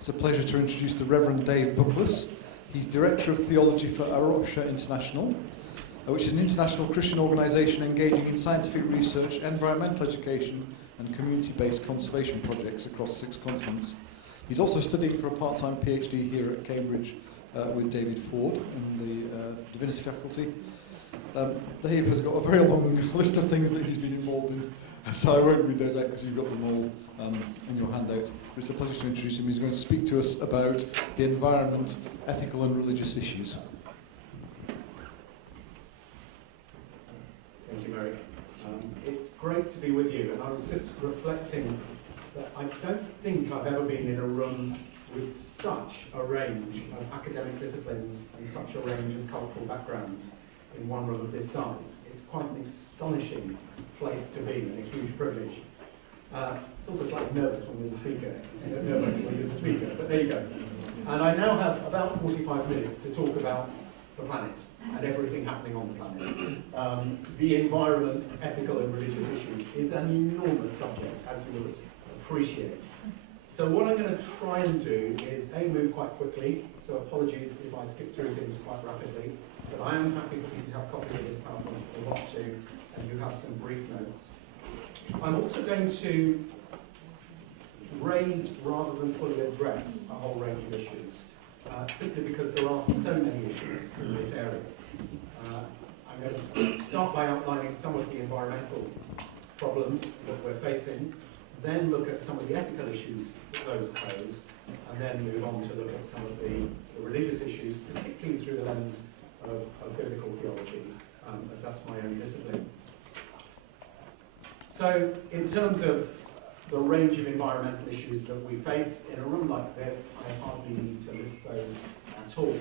It's a pleasure to introduce the Revd Dave Bookless. He's Director of Theology for Arosha International, which is an international Christian organisation engaging in scientific research, environmental education and community-based conservation projects across 6 continents. He's also studying for a part-time PhD here at Cambridge with David Ford in the Divinity faculty. Dave has got a very long list of things that he's been involved in, so I won't read those out because you've got them all in your handout. But it's a pleasure to introduce him. He's going to speak to us about the environment, ethical and religious issues. Thank you, Mary. It's great to be with you, and I was just reflecting that I don't think I've ever been in a room with such a range of academic disciplines and such a range of cultural backgrounds in one room of this size. It's quite an astonishing place to be and a huge privilege. It's also slightly nervous when you're the speaker. It's nerve-wracking when you're the speaker, but there you go. And I now have about 45 minutes to talk about the planet and everything happening on the planet. The environment, ethical and religious issues is an enormous subject, as you would appreciate. So what I'm going to try and do is move quite quickly, so apologies if I skip through things quite rapidly, but I am happy for you to have copies of this PowerPoint if you want to, and you have some brief notes. I'm also going to raise rather than fully address a whole range of issues, simply because there are so many issues in this area. I'm going to start by outlining some of the environmental problems that we're facing, then look at some of the ethical issues that those pose, and then move on to look at some of the religious issues, particularly through the lens of biblical theology, as that's my own discipline. So, in terms of the range of environmental issues that we face in a room like this, I hardly need to list those at all.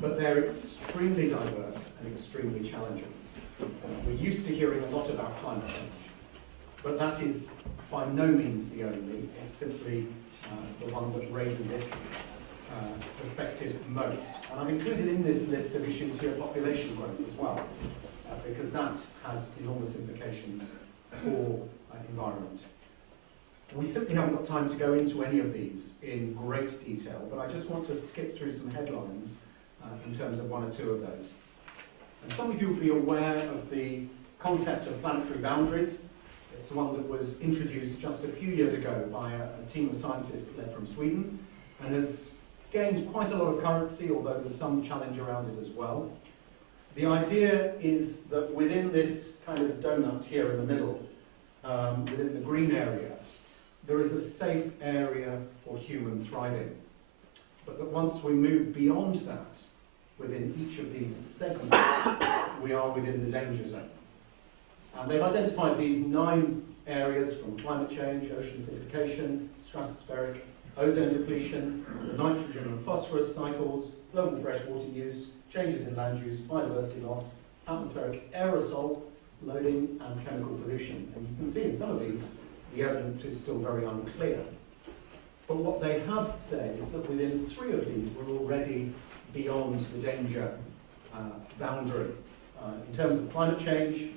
But they're extremely diverse and extremely challenging. We're used to hearing a lot about climate change, but that is by no means the only. It's simply the one that raises its perspective most. And I've included in this list of issues here population growth as well, because that has enormous implications for environment. We simply haven't got time to go into any of these in great detail, but I just want to skip through some headlines in terms of one or two of those. And some of you will be aware of the concept of planetary boundaries. It's the one that was introduced just a few years ago by a team of scientists led from Sweden, and has gained quite a lot of currency, although there's some challenge around it as well. The idea is that within this kind of donut here in the middle, within the green area, there is a safe area for human thriving. But that once we move beyond that, within each of these segments, we are within the danger zone. And they've identified these 9 areas from climate change, ocean acidification, stratospheric ozone depletion, the nitrogen and phosphorus cycles, global freshwater use, changes in land use, biodiversity loss, atmospheric aerosol loading, and chemical pollution. And you can see in some of these, the evidence is still very unclear. But what they have said is that within 3 of these, we're already beyond the danger boundary. In terms of climate change,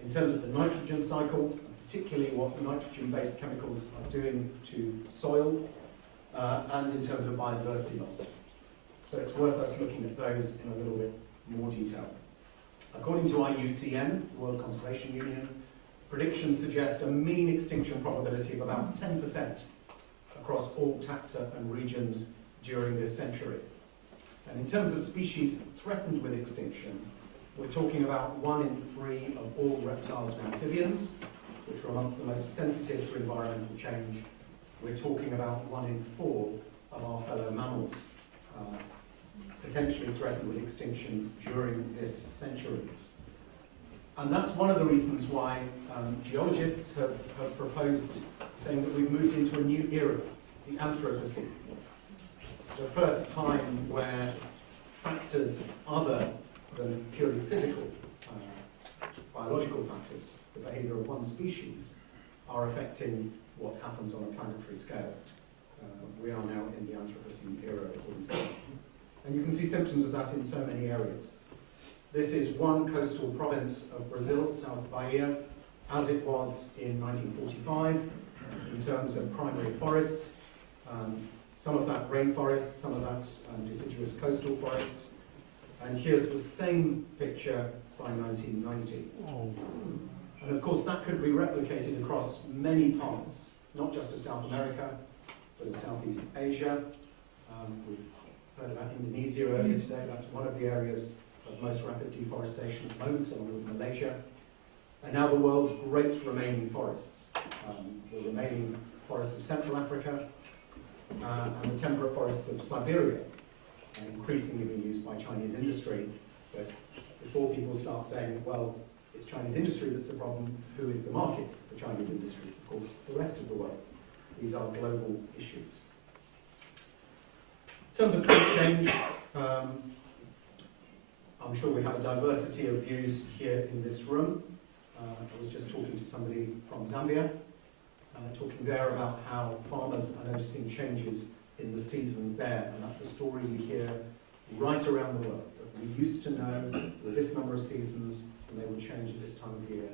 in terms of the nitrogen cycle, particularly what nitrogen-based chemicals are doing to soil, and in terms of biodiversity loss. So it's worth us looking at those in a little bit more detail. According to IUCN, the World Conservation Union, predictions suggest a mean extinction probability of about 10% across all taxa and regions during this century. And in terms of species threatened with extinction, we're talking about 1 in 3 of all reptiles and amphibians, which are amongst the most sensitive to environmental change. We're talking about 1 in 4 of our fellow mammals, potentially threatened with extinction during this century. And that's one of the reasons why geologists have proposed saying that we've moved into a new era, the Anthropocene. The first time where factors other than purely physical, biological factors, the behaviour of one species, are affecting what happens on a planetary scale. We are now in the Anthropocene era, according to them. And you can see symptoms of that in so many areas. This is one coastal province of Brazil, South Bahia, as it was in 1945, in terms of primary forest. some of that rainforest, some of that deciduous coastal forest. And here's the same picture by 1990. And of course that could be replicated across many parts, not just of South America, but of Southeast Asia. We've heard about Indonesia earlier today. That's one of the areas of most rapid deforestation at the moment, along with Malaysia. And now the world's great remaining forests. The remaining forests of Central Africa and the temperate forests of Siberia, increasingly being used by Chinese industry. But before people start saying, well, it's Chinese industry that's the problem, who is the market for Chinese industries? Of course, the rest of the world. These are global issues. In terms of climate change, I'm sure we have a diversity of views here in this room. I was just talking to somebody from Zambia, talking there about how farmers are noticing changes in the seasons there, and that's a story we hear right around the world. That we used to know with this number of seasons, and they would change at this time of year.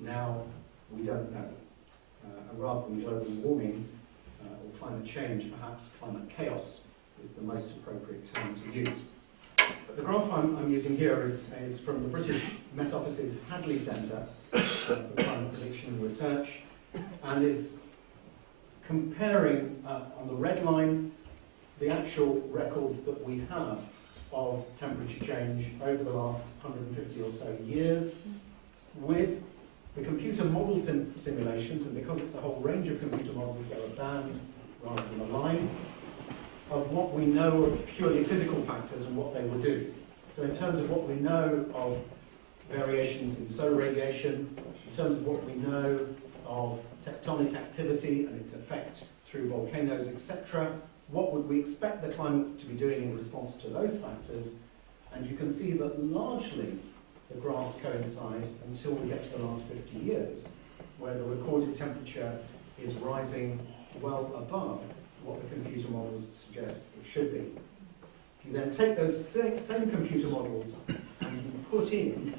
Now we don't know. And rather than global warming or climate change, perhaps climate chaos is the most appropriate term to use. But the graph I'm using here is from the British Met Office's Hadley Centre for Climate Prediction and Research, and is comparing on the red line the actual records that we have of temperature change over the last 150 or so years with the computer model simulations, and because it's a whole range of computer models, they're a band rather than a line, of what we know of purely physical factors and what they will do. So in terms of what we know of variations in solar radiation, in terms of what we know of tectonic activity and its effect through volcanoes, etc., what would we expect the climate to be doing in response to those factors? And you can see that largely the graphs coincide until we get to the last 50 years, where the recorded temperature is rising well above what the computer models suggest it should be. If you then take those same computer models and you put in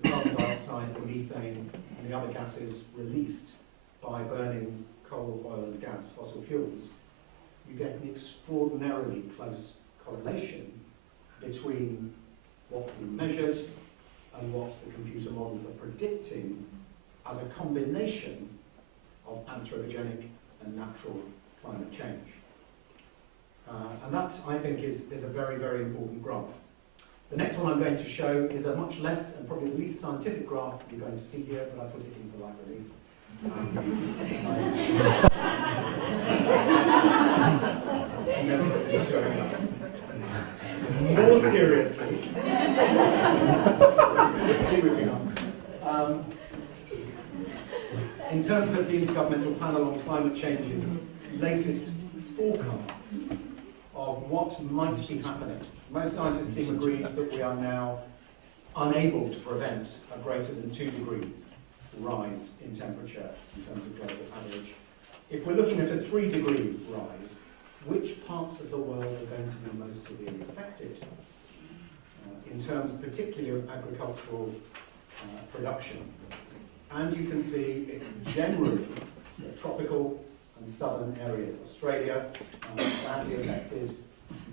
the carbon dioxide, the methane, and the other gases released by burning coal, oil and gas, fossil fuels, you get an extraordinarily close correlation between what's been measured and what the computer models are predicting as a combination of anthropogenic and natural climate change. And that, I think, is a very, very important graph. The next one I'm going to show is a much less and probably the least scientific graph you're going to see here, but I put it in for light relief. Nevertheless, it's showing up. More seriously, in terms of the Intergovernmental Panel on Climate Change's latest forecasts of what might be happening, most scientists seem agreed that we are now unable to prevent a greater than 2 degree rise in temperature in terms of global average. If we're looking at a 3 degree rise, which parts of the world are going to be most severely affected in terms particularly of agricultural production? And you can see it's generally the tropical and southern areas. Australia badly affected.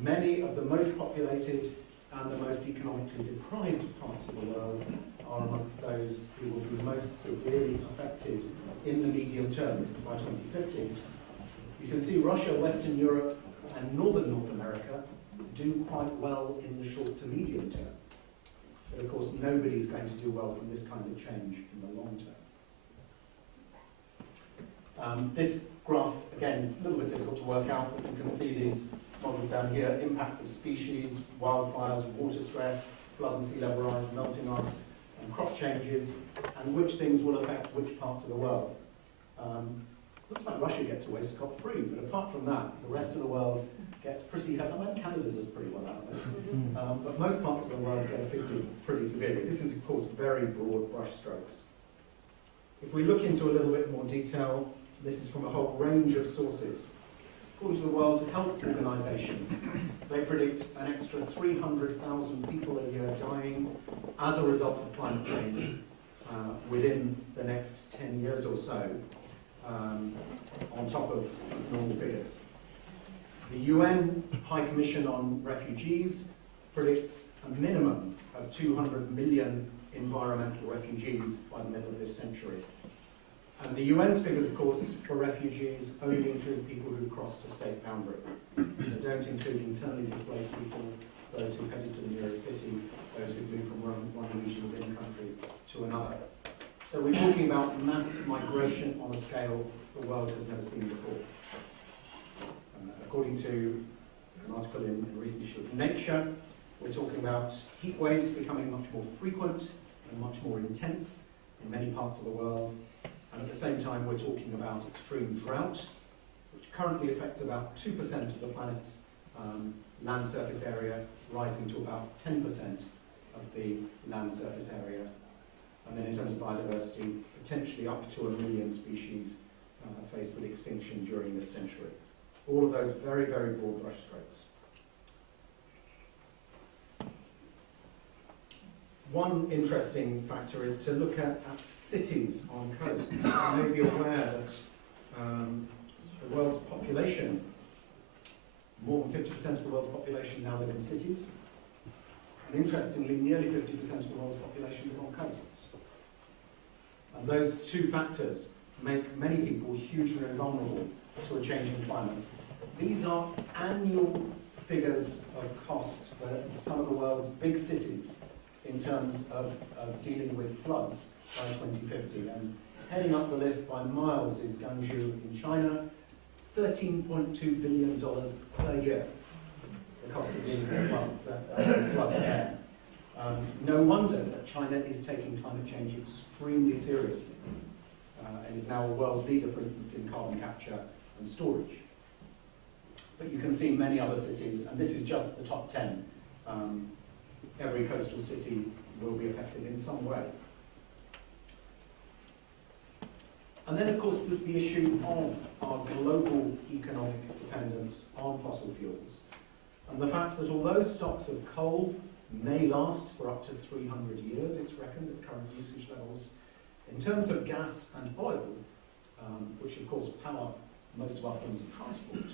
Many of the most populated and the most economically deprived parts of the world are amongst those who will be most severely affected in the medium term. This is by 2050. You can see Russia, Western Europe, and Northern North America do quite well in the short to medium term. But of course, nobody's going to do well from this kind of change in the long term. This graph, again, is a little bit difficult to work out, but you can see these models down here: impacts of species, wildfires, water stress, flood and sea level rise, melting ice, and crop changes, and which things will affect which parts of the world. Looks like Russia gets away scot-free, but apart from that, the rest of the world gets pretty heavy. I mean, Canada does pretty well out of it. But most parts of the world get affected pretty severely. This is, of course, very broad brushstrokes. If we look into a little bit more detail, this is from a whole range of sources. According to the World Health Organization, they predict an extra 300,000 people a year dying as a result of climate change within the next 10 years or so, on top of normal figures. The UN High Commission on Refugees predicts a minimum of 200 million environmental refugees by the middle of this century. And the UN's figures, of course, for refugees only include people who crossed a state boundary. They don't include internally displaced people, those who headed to the nearest city, those who moved from one region within the country to another. So we're talking about mass migration on a scale the world has never seen before. According to an article in a recent issue of Nature, we're talking about heat waves becoming much more frequent and much more intense in many parts of the world. And at the same time, we're talking about extreme drought, which currently affects about 2% of the planet's land surface area, rising to about 10% of the land surface area. And then in terms of biodiversity, potentially up to 1 million species faced with extinction during this century. All of those very, very broad brushstrokes. One interesting factor is to look at cities on coasts. You may be aware that the world's population, more than 50% of the world's population now live in cities. And interestingly, nearly 50% of the world's population live on coasts. And those two factors make many people hugely vulnerable to a changing climate. These are annual figures of cost for some of the world's big cities in terms of dealing with floods by 2050. And heading up the list by miles is Guangzhou in China, $13.2 billion per year, the cost of dealing with floods there. No wonder that China is taking climate change extremely seriously and is now a world leader, for instance, in carbon capture and storage. But you can see many other cities, and this is just the top 10. Every coastal city will be affected in some way. And then, of course, there's the issue of our global economic dependence on fossil fuels, and the fact that although stocks of coal may last for up to 300 years, it's reckoned at current usage levels, in terms of gas and oil, which of course power most of our forms of transport,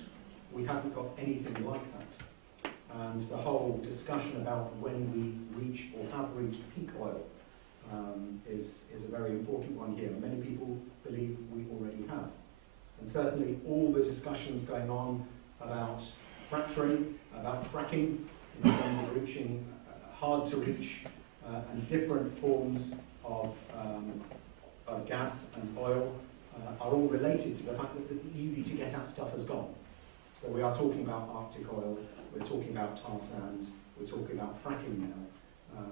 we haven't got anything like that. And the whole discussion about when we reach or have reached peak oil is a very important one here. Many people believe we already have. And certainly all the discussions going on about fracturing, about fracking, in terms of reaching hard to reach and different forms of gas and oil are all related to the fact that the easy to get at stuff has gone. So we are talking about Arctic oil, we're talking about tar sands, we're talking about fracking now,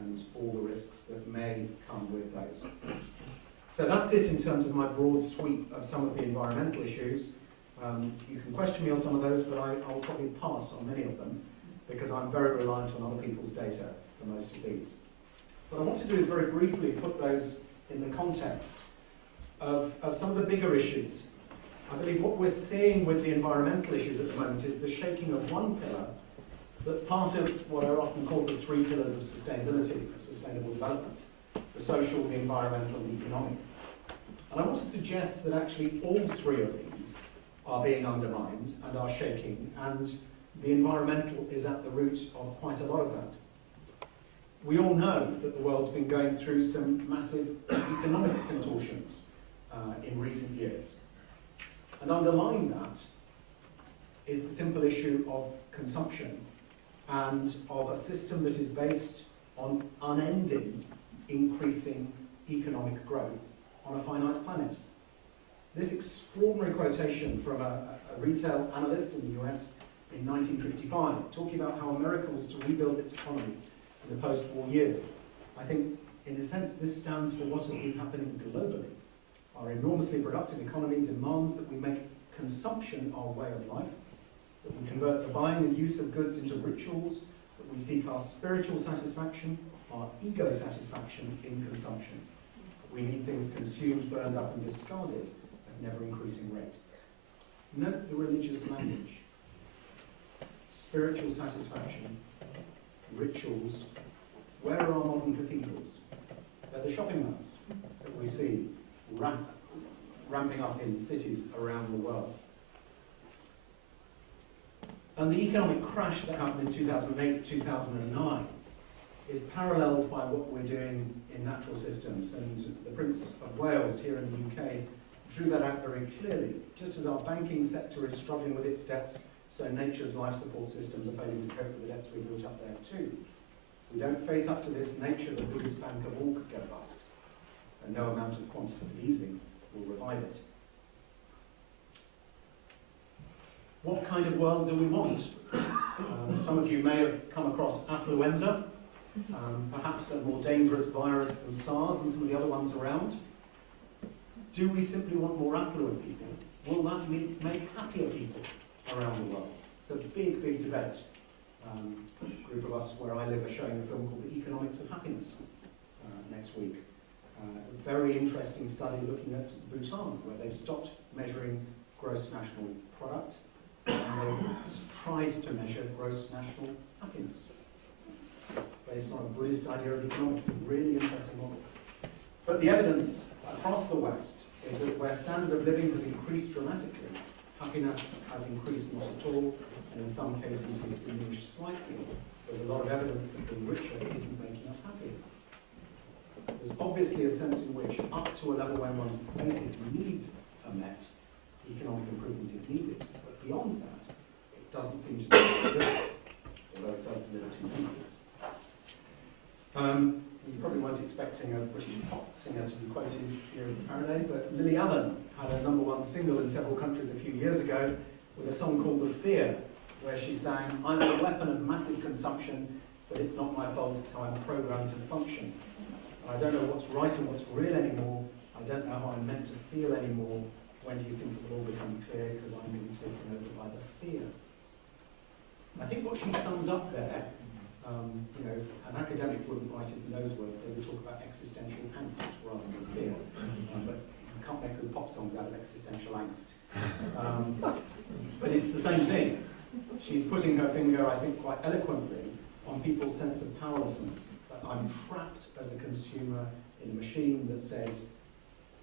and all the risks that may come with those. So that's it in terms of my broad sweep of some of the environmental issues. You can question me on some of those, but I'll probably pass on many of them, because I'm very reliant on other people's data for most of these. What I want to do is very briefly put those in the context of some of the bigger issues. I believe what we're seeing with the environmental issues at the moment is the shaking of one pillar that's part of what are often called the 3 pillars of sustainability, of sustainable development: the social, the environmental, and the economic. And I want to suggest that actually all 3 of these are being undermined and are shaking, and the environmental is at the root of quite a lot of that. We all know that the world's been going through some massive economic contortions in recent years. And underlying that is the simple issue of consumption and of a system that is based on unending, increasing economic growth on a finite planet. This extraordinary quotation from a retail analyst in the US in 1955, talking about how America was to rebuild its economy in the post-war years. I think, in a sense, this stands for what has been happening globally. Our enormously productive economy demands that we make consumption our way of life, that we convert the buying and use of goods into rituals, that we seek our spiritual satisfaction, our ego satisfaction in consumption. We need things consumed, burned up, and discarded at an ever-increasing rate. Note the religious language. Spiritual satisfaction, rituals. Where are our modern cathedrals? They're the shopping malls that we see ramping up in cities around the world. And the economic crash that happened in 2008, 2009 is paralleled by what we're doing in natural systems. And the Prince of Wales here in the UK drew that out very clearly. Just as our banking sector is struggling with its debts, so nature's life support systems are failing to cope with the debts we've built up there too. We don't face up to this, nature, the biggest bank of all, could go bust. And no amount of quantitative easing will revive it. What kind of world do we want? Some of you may have come across affluenza, perhaps a more dangerous virus than SARS and some of the other ones around. Do we simply want more affluent people? Will that make happier people around the world? It's a big, big debate. A group of us where I live are showing a film called The Economics of Happiness next week. A very interesting study looking at Bhutan, where they've stopped measuring gross national product and they've tried to measure gross national happiness based on a Buddhist idea of economics. Really interesting model. But the evidence across the West is that where standard of living has increased dramatically, happiness has increased not at all, and in some cases has diminished slightly. There's a lot of evidence that being richer isn't making us happier. There's obviously a sense in which, up to a level when one's basic needs are met, economic improvement is needed. But beyond that, it doesn't seem to deliver goods, although it does deliver too many goods. You probably weren't expecting a British pop singer to be quoted here in Faraday, but Lily Allen had a #1 single in several countries a few years ago with a song called The Fear, where she sang, "I'm a weapon of massive consumption, but it's not my fault, it's how I'm programmed to function. I don't know what's right and what's real anymore. I don't know how I'm meant to feel anymore. When do you think it will all become clear? Because I'm being taken over by the fear." I think what she sums up there, an academic wouldn't write it in those words. They would talk about existential angst rather than fear. But you can't make good pop songs out of existential angst. But it's the same thing. She's putting her finger, I think, quite eloquently on people's sense of powerlessness. That I'm trapped as a consumer in a machine that says,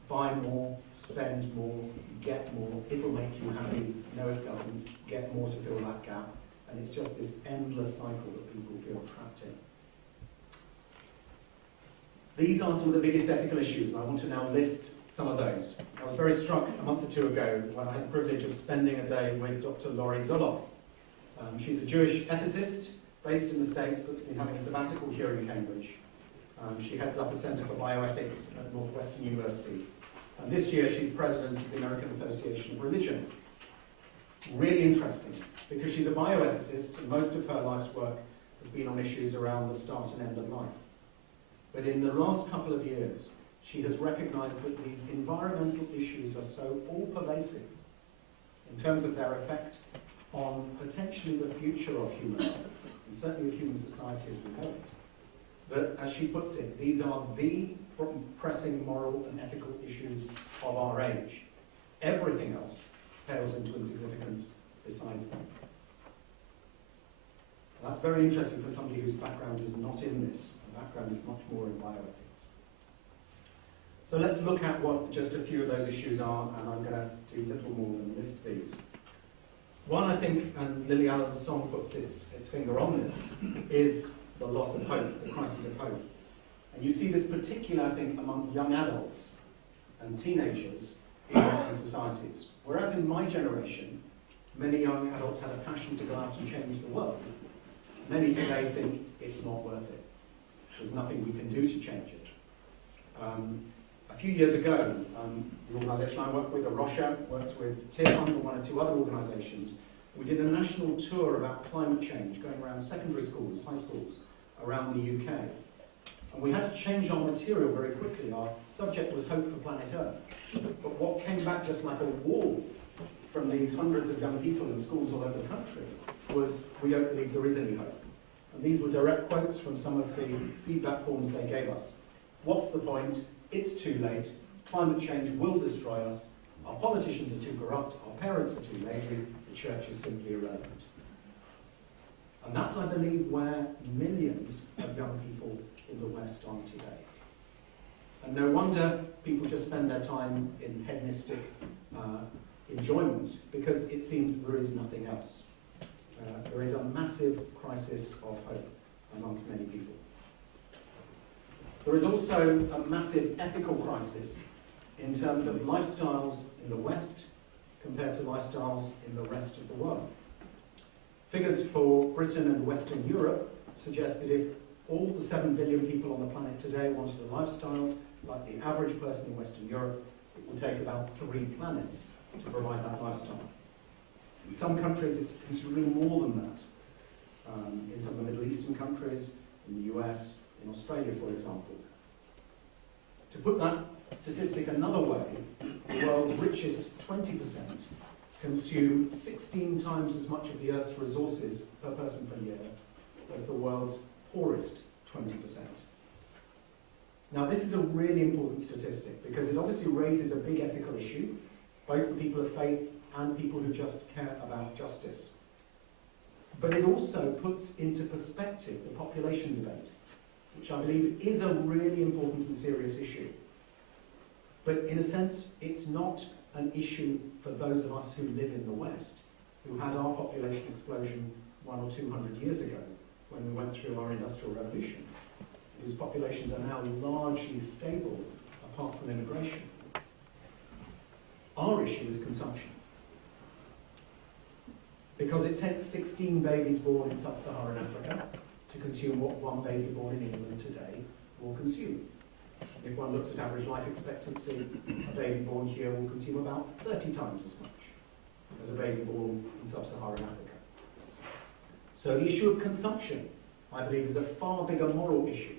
buy more, spend more, get more, it'll make you happy. No, it doesn't. Get more to fill that gap. And it's just this endless cycle that people feel trapped in. These are some of the biggest ethical issues, and I want to now list some of those. I was very struck a month or two ago when I had the privilege of spending a day with Dr. Laurie Zoloff. She's a Jewish ethicist based in the States, but's been having a sabbatical here in Cambridge. She heads up a Centre for Bioethics at Northwestern University. And this year she's president of the American Association of Religion. Really interesting, because she's a bioethicist and most of her life's work has been on issues around the start and end of life. But in the last couple of years, she has recognised that these environmental issues are so all-pervasive in terms of their effect on potentially the future of human life, and certainly of human society as we know it. But as she puts it, these are the pressing moral and ethical issues of our age. Everything else pales into insignificance besides them. Well, that's very interesting for somebody whose background is not in this. The background is much more in bioethics. So let's look at what just a few of those issues are, and I'm going to do little more than list these. One, I think, and Lily Allen's song puts its finger on this, is the loss of hope, the crisis of hope. And you see this particular, I think, among young adults and teenagers in Western societies. Whereas in my generation, many young adults had a passion to go out and change the world. Many today think it's not worth it. There's nothing we can do to change it. A few years ago, the organisation I worked with, Arosha, worked with TIFM and one or two other organisations. We did a national tour about climate change, going around secondary schools, high schools, around the UK. And we had to change our material very quickly. Our subject was Hope for Planet Earth. But what came back just like a wall from these hundreds of young people in schools all over the country was, we don't believe there is any hope. And these were direct quotes from some of the feedback forms they gave us. What's the point? It's too late. Climate change will destroy us. Our politicians are too corrupt. Our parents are too lazy. The church is simply irrelevant. And that's, I believe, where millions of young people in the West are today. And no wonder people just spend their time in hedonistic enjoyment, because it seems there is nothing else. there is a massive crisis of hope amongst many people. There is also a massive ethical crisis in terms of lifestyles in the West compared to lifestyles in the rest of the world. Figures for Britain and Western Europe suggest that if all the 7 billion people on the planet today wanted a lifestyle like the average person in Western Europe, it would take about 3 planets to provide that lifestyle. In some countries, it's considerably more than that. In some of the Middle Eastern countries, in the US, in Australia, for example. To put that statistic another way, the world's richest 20% consume 16 times as much of the Earth's resources per person per year as the world's poorest 20%. Now, this is a really important statistic because it obviously raises a big ethical issue, both for people of faith and people who just care about justice. But it also puts into perspective the population debate, which I believe is a really important and serious issue. But in a sense, it's not an issue for those of us who live in the West, who had our population explosion 100 or 200 years ago, when we went through our Industrial Revolution, whose populations are now largely stable, apart from immigration. Our issue is consumption. Because it takes 16 babies born in sub-Saharan Africa to consume what one baby born in England today will consume. If one looks at average life expectancy, a baby born here will consume about 30 times as much as a baby born in sub-Saharan Africa. So the issue of consumption, I believe, is a far bigger moral issue.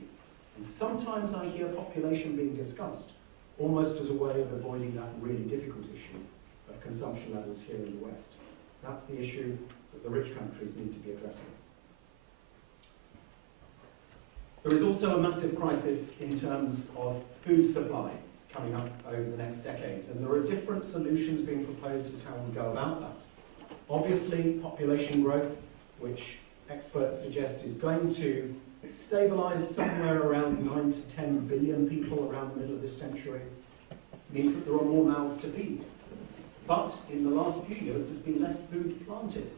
And sometimes I hear population being discussed almost as a way of avoiding that really difficult issue of consumption levels here in the West. That's the issue that the rich countries need to be addressing. There is also a massive crisis in terms of food supply coming up over the next decades, and there are different solutions being proposed as how we go about that. Obviously, population growth, which experts suggest is going to stabilise somewhere around 9 to 10 billion people around the middle of this century, means that there are more mouths to feed. But in the last few years, there's been less food planted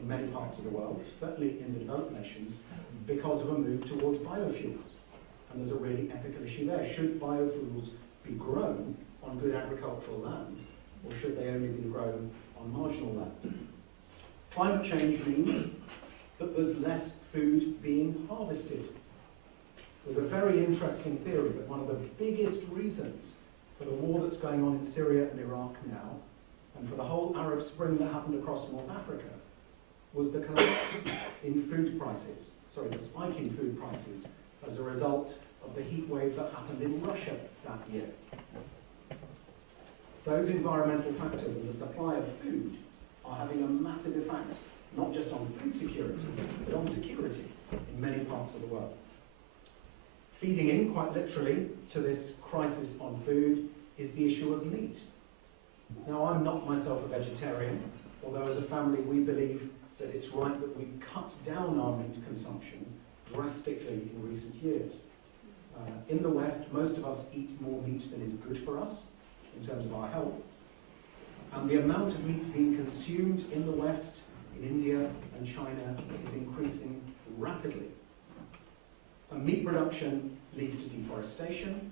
in many parts of the world, certainly in the developed nations, because of a move towards biofuels. And there's a really ethical issue there. Should biofuels be grown on good agricultural land, or should they only be grown on marginal land? Climate change means that there's less food being harvested. There's a very interesting theory that one of the biggest reasons for the war that's going on in Syria and Iraq now, and for the whole Arab Spring that happened across North Africa, was the collapse in food prices, the spike in food prices as a result of the heat wave that happened in Russia that year. Those environmental factors and the supply of food are having a massive effect, not just on food security, but on security in many parts of the world. Feeding in, quite literally, to this crisis on food is the issue of meat. Now, I'm not myself a vegetarian, although as a family we believe that it's right that we cut down our meat consumption drastically in recent years. In the West, most of us eat more meat than is good for us in terms of our health. And the amount of meat being consumed in the West, in India and China, is increasing rapidly. And meat production leads to deforestation.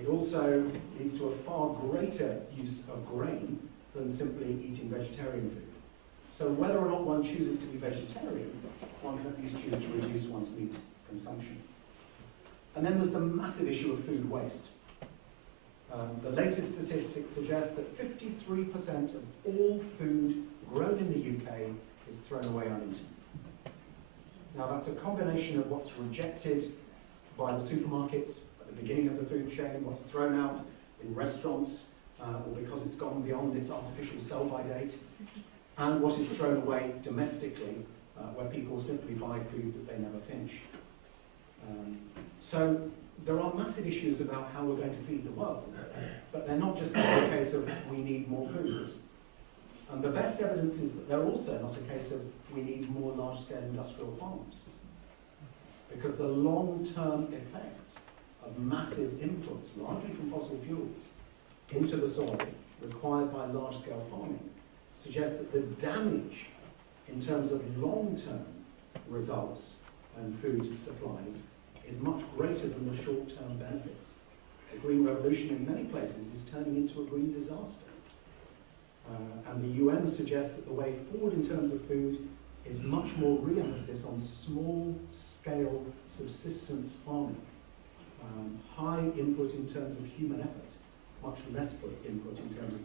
It also leads to a far greater use of grain than simply eating vegetarian food. So whether or not one chooses to be vegetarian, one can at least choose to reduce one's meat consumption. And then there's the massive issue of food waste. The latest statistics suggest that 53% of all food grown in the UK is thrown away uneaten. Now that's a combination of what's rejected by the supermarkets at the beginning of the food chain, what's thrown out in restaurants, or because it's gone beyond its artificial sell-by date, and what is thrown away domestically, where people simply buy food that they never finish. So there are massive issues about how we're going to feed the world, but they're not just a case of we need more food. And the best evidence is that they're also not a case of we need more large-scale industrial farms. Because the long-term effects of massive inputs, largely from fossil fuels, into the soil required by large-scale farming suggests that the damage in terms of long-term results and food supplies is much greater than the short-term benefits. The green revolution in many places is turning into a green disaster. And the UN suggests that the way forward in terms of food is much more re-emphasis on small-scale subsistence farming. High input in terms of human effort, much less input in terms of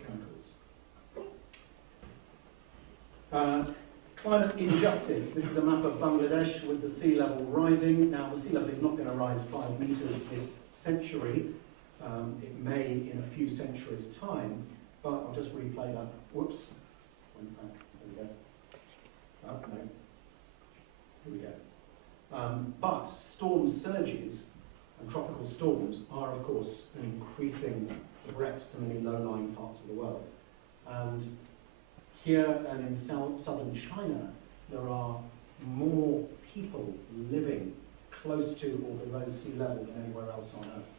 chemicals. Climate injustice. This is a map of Bangladesh with the sea level rising. Now, the sea level is not going to rise 5 meters this century. It may in a few centuries' time, but I'll just replay that. Whoops. Went back. There we go. Oh, no. Here we go. But storm surges and tropical storms are, of course, an increasing threat to many low-lying parts of the world. And here and in southern China, there are more people living close to or below sea level than anywhere else on Earth.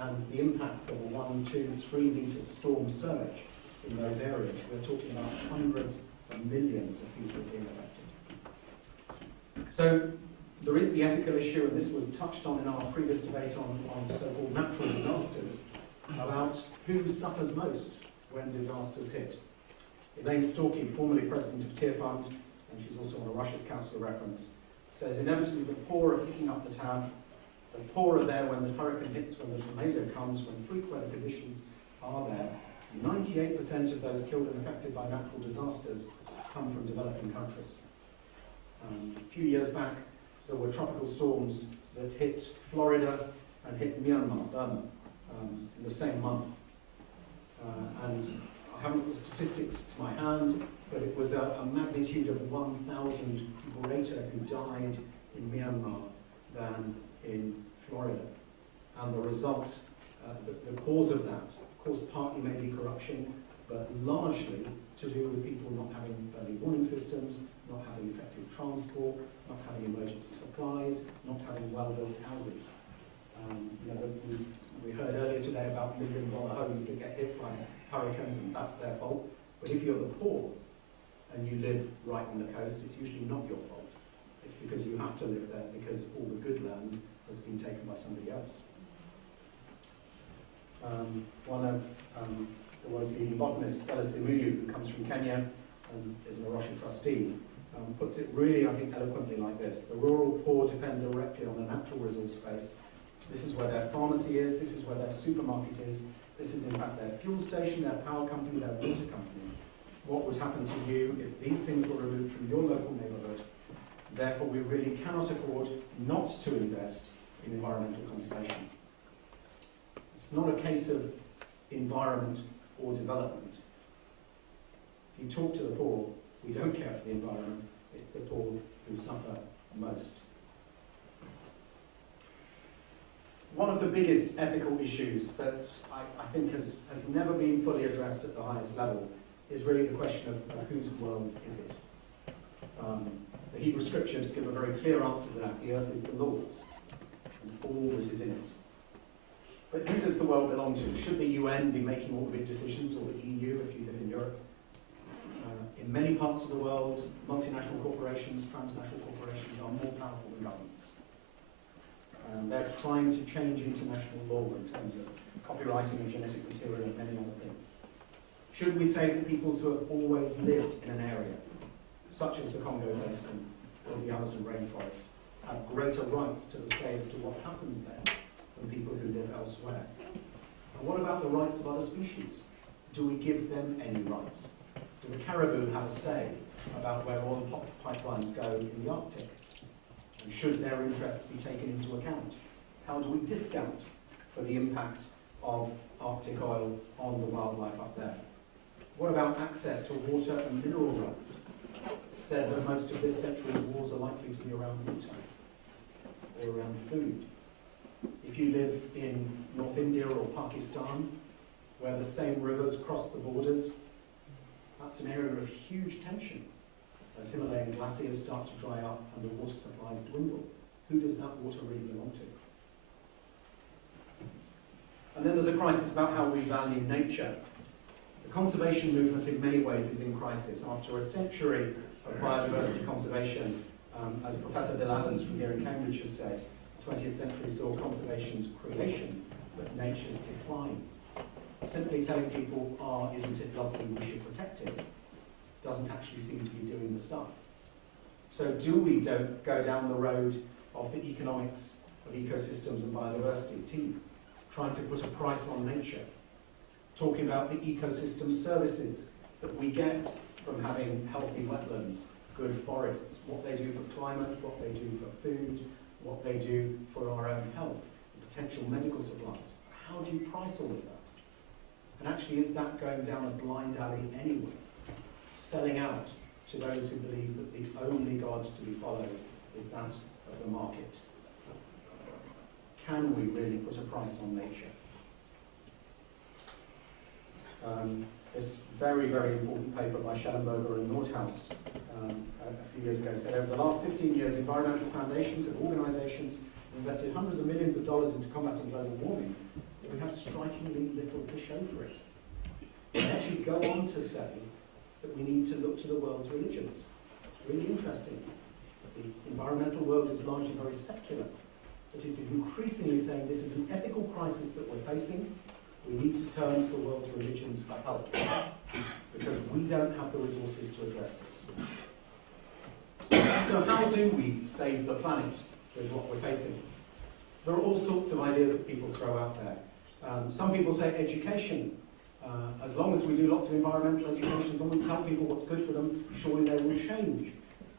And the impacts of a 1, 2, 3 meter storm surge in those areas, we're talking about hundreds of millions of people being affected. So there is the ethical issue, and this was touched on in our previous debate on so-called natural disasters, about who suffers most when disasters hit. Elaine Storkey, formerly president of Tear Fund, and she's also on a Russia's Council of Reference, says inevitably the poor are picking up the tab. The poor are there when the hurricane hits, when the tornado comes, when freak weather conditions are there. 98% of those killed and affected by natural disasters come from developing countries. A few years back, there were tropical storms that hit Florida and hit Myanmar, Burma, in the same month. And I haven't got the statistics to my hand, but it was a magnitude of 1,000 greater who died in Myanmar than in Florida. And the result, the cause of that, partly may be corruption, but largely to do with people not having early warning systems, not having effective transport, not having emergency supplies, not having well-built houses. We heard earlier today about million-dollar homes that get hit by hurricanes, and that's their fault. But if you're the poor and you live right on the coast, it's usually not your fault. It's because you have to live there because all the good land has been taken by somebody else. One of the world's leading botanists, Stella Simuyu, who comes from Kenya and is a Russian trustee, puts it really, I think, eloquently like this. The rural poor depend directly on the natural resource base. This is where their pharmacy is, this is where their supermarket is, this is in fact their fuel station, their power company, their water company. What would happen to you if these things were removed from your local neighbourhood? Therefore, we really cannot afford not to invest in environmental conservation. It's not a case of environment or development. If you talk to the poor, we don't care for the environment, it's the poor who suffer most. One of the biggest ethical issues that I think has never been fully addressed at the highest level is really the question of whose world is it? The Hebrew scriptures give a very clear answer to that. The earth is the Lord's, and all that is in it. But who does the world belong to? Should the UN be making all the big decisions, or the EU if you live in Europe? In many parts of the world, multinational corporations, transnational corporations are more powerful than governments. They're trying to change international law in terms of copywriting and genetic material and many other things. Should we say that peoples who have always lived in an area, such as the Congo Basin or the Amazon rainforest, have greater rights to the say as to what happens there than people who live elsewhere? And what about the rights of other species? Do we give them any rights? Do the caribou have a say about where oil pipelines go in the Arctic? And should their interests be taken into account? How do we discount for the impact of Arctic oil on the wildlife up there? What about access to water and mineral rights? It's said that most of this century's wars are likely to be around water or around food. If you live in North India or Pakistan, where the same rivers cross the borders, that's an area of huge tension. As Himalayan glaciers start to dry up and the water supplies dwindle, who does that water really belong to? And then there's a crisis about how we value nature. The conservation movement in many ways is in crisis. After a century of biodiversity conservation. As Professor Bill Adams from here in Cambridge has said, the 20th century saw conservation's creation, but nature's decline. Simply telling people, isn't it lovely, we should protect it, doesn't actually seem to be doing the stuff. So do we go down the road of the economics of ecosystems and biodiversity, trying to put a price on nature, talking about the ecosystem services that we get from having healthy wetlands, good forests, what they do for climate, what they do for food, what they do for our own health, potential medical supplies. How do you price all of that? And actually, is that going down a blind alley anyway? Selling out to those who believe that the only God to be followed is that of the market? Can we really put a price on nature? This very, very important paper by Schellenberger and Nordhaus a few years ago said, over the last 15 years, environmental foundations and organisations have invested hundreds of millions of dollars into combating global warming, but we have strikingly little to show for it. They actually go on to say that we need to look to the world's religions. It's really interesting. The environmental world is largely very secular, but it's increasingly saying this is an ethical crisis that we're facing. We need to turn to the world's religions for help, because we don't have the resources to address this. So how do we save the planet with what we're facing? There are all sorts of ideas that people throw out there. Some people say education. As long as we do lots of environmental education, as long as we tell people what's good for them, surely they will change.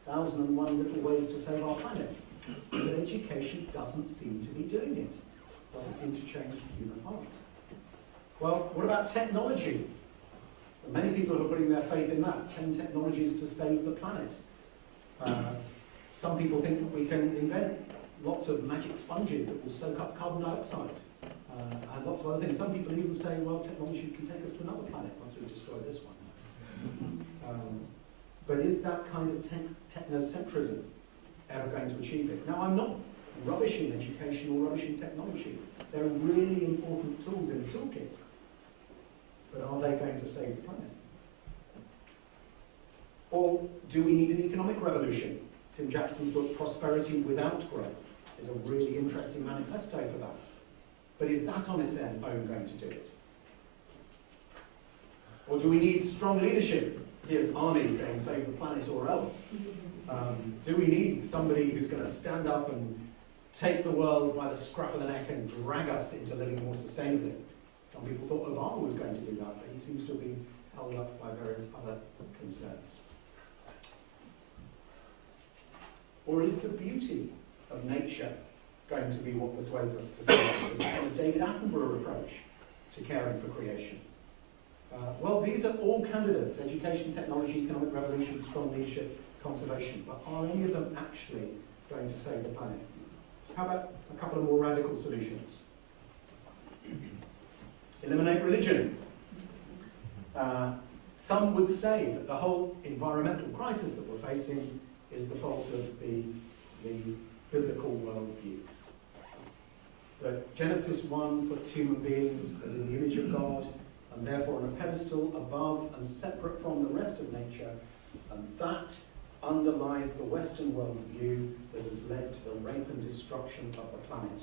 1,001 little ways to save our planet. But education doesn't seem to be doing it. Doesn't seem to change the human heart. Well, what about technology? Many people are putting their faith in that. 10 technologies to save the planet. Some people think that we can invent lots of magic sponges that will soak up carbon dioxide. And lots of other things. Some people even say, well, technology can take us to another planet once we destroy this one. But is that kind of technocentrism ever going to achieve it? Now, I'm not rubbishing education or rubbishing technology. They're really important tools in the toolkit. But are they going to save the planet? Or do we need an economic revolution? Tim Jackson's book, Prosperity Without Growth, is a really interesting manifesto for that. But is that on its own going to do it? Or do we need strong leadership? Here's Arnie saying, save the planet or else. Do we need somebody who's going to stand up and take the world by the scruff of the neck and drag us into living more sustainably? Some people thought Obama was going to do that, but he seems to have been held up by various other concerns. Or is the beauty of nature going to be what persuades us to say the David Attenborough approach to caring for creation? Well, these are all candidates: education, technology, economic revolution, strong leadership, conservation. But are any of them actually going to save the planet? How about a couple of more radical solutions? Eliminate religion. Some would say that the whole environmental crisis that we're facing is the fault of the biblical worldview. That Genesis 1 puts human beings as in the image of God, and therefore on a pedestal above and separate from the rest of nature, and that underlies the Western worldview that has led to the rape and destruction of the planet.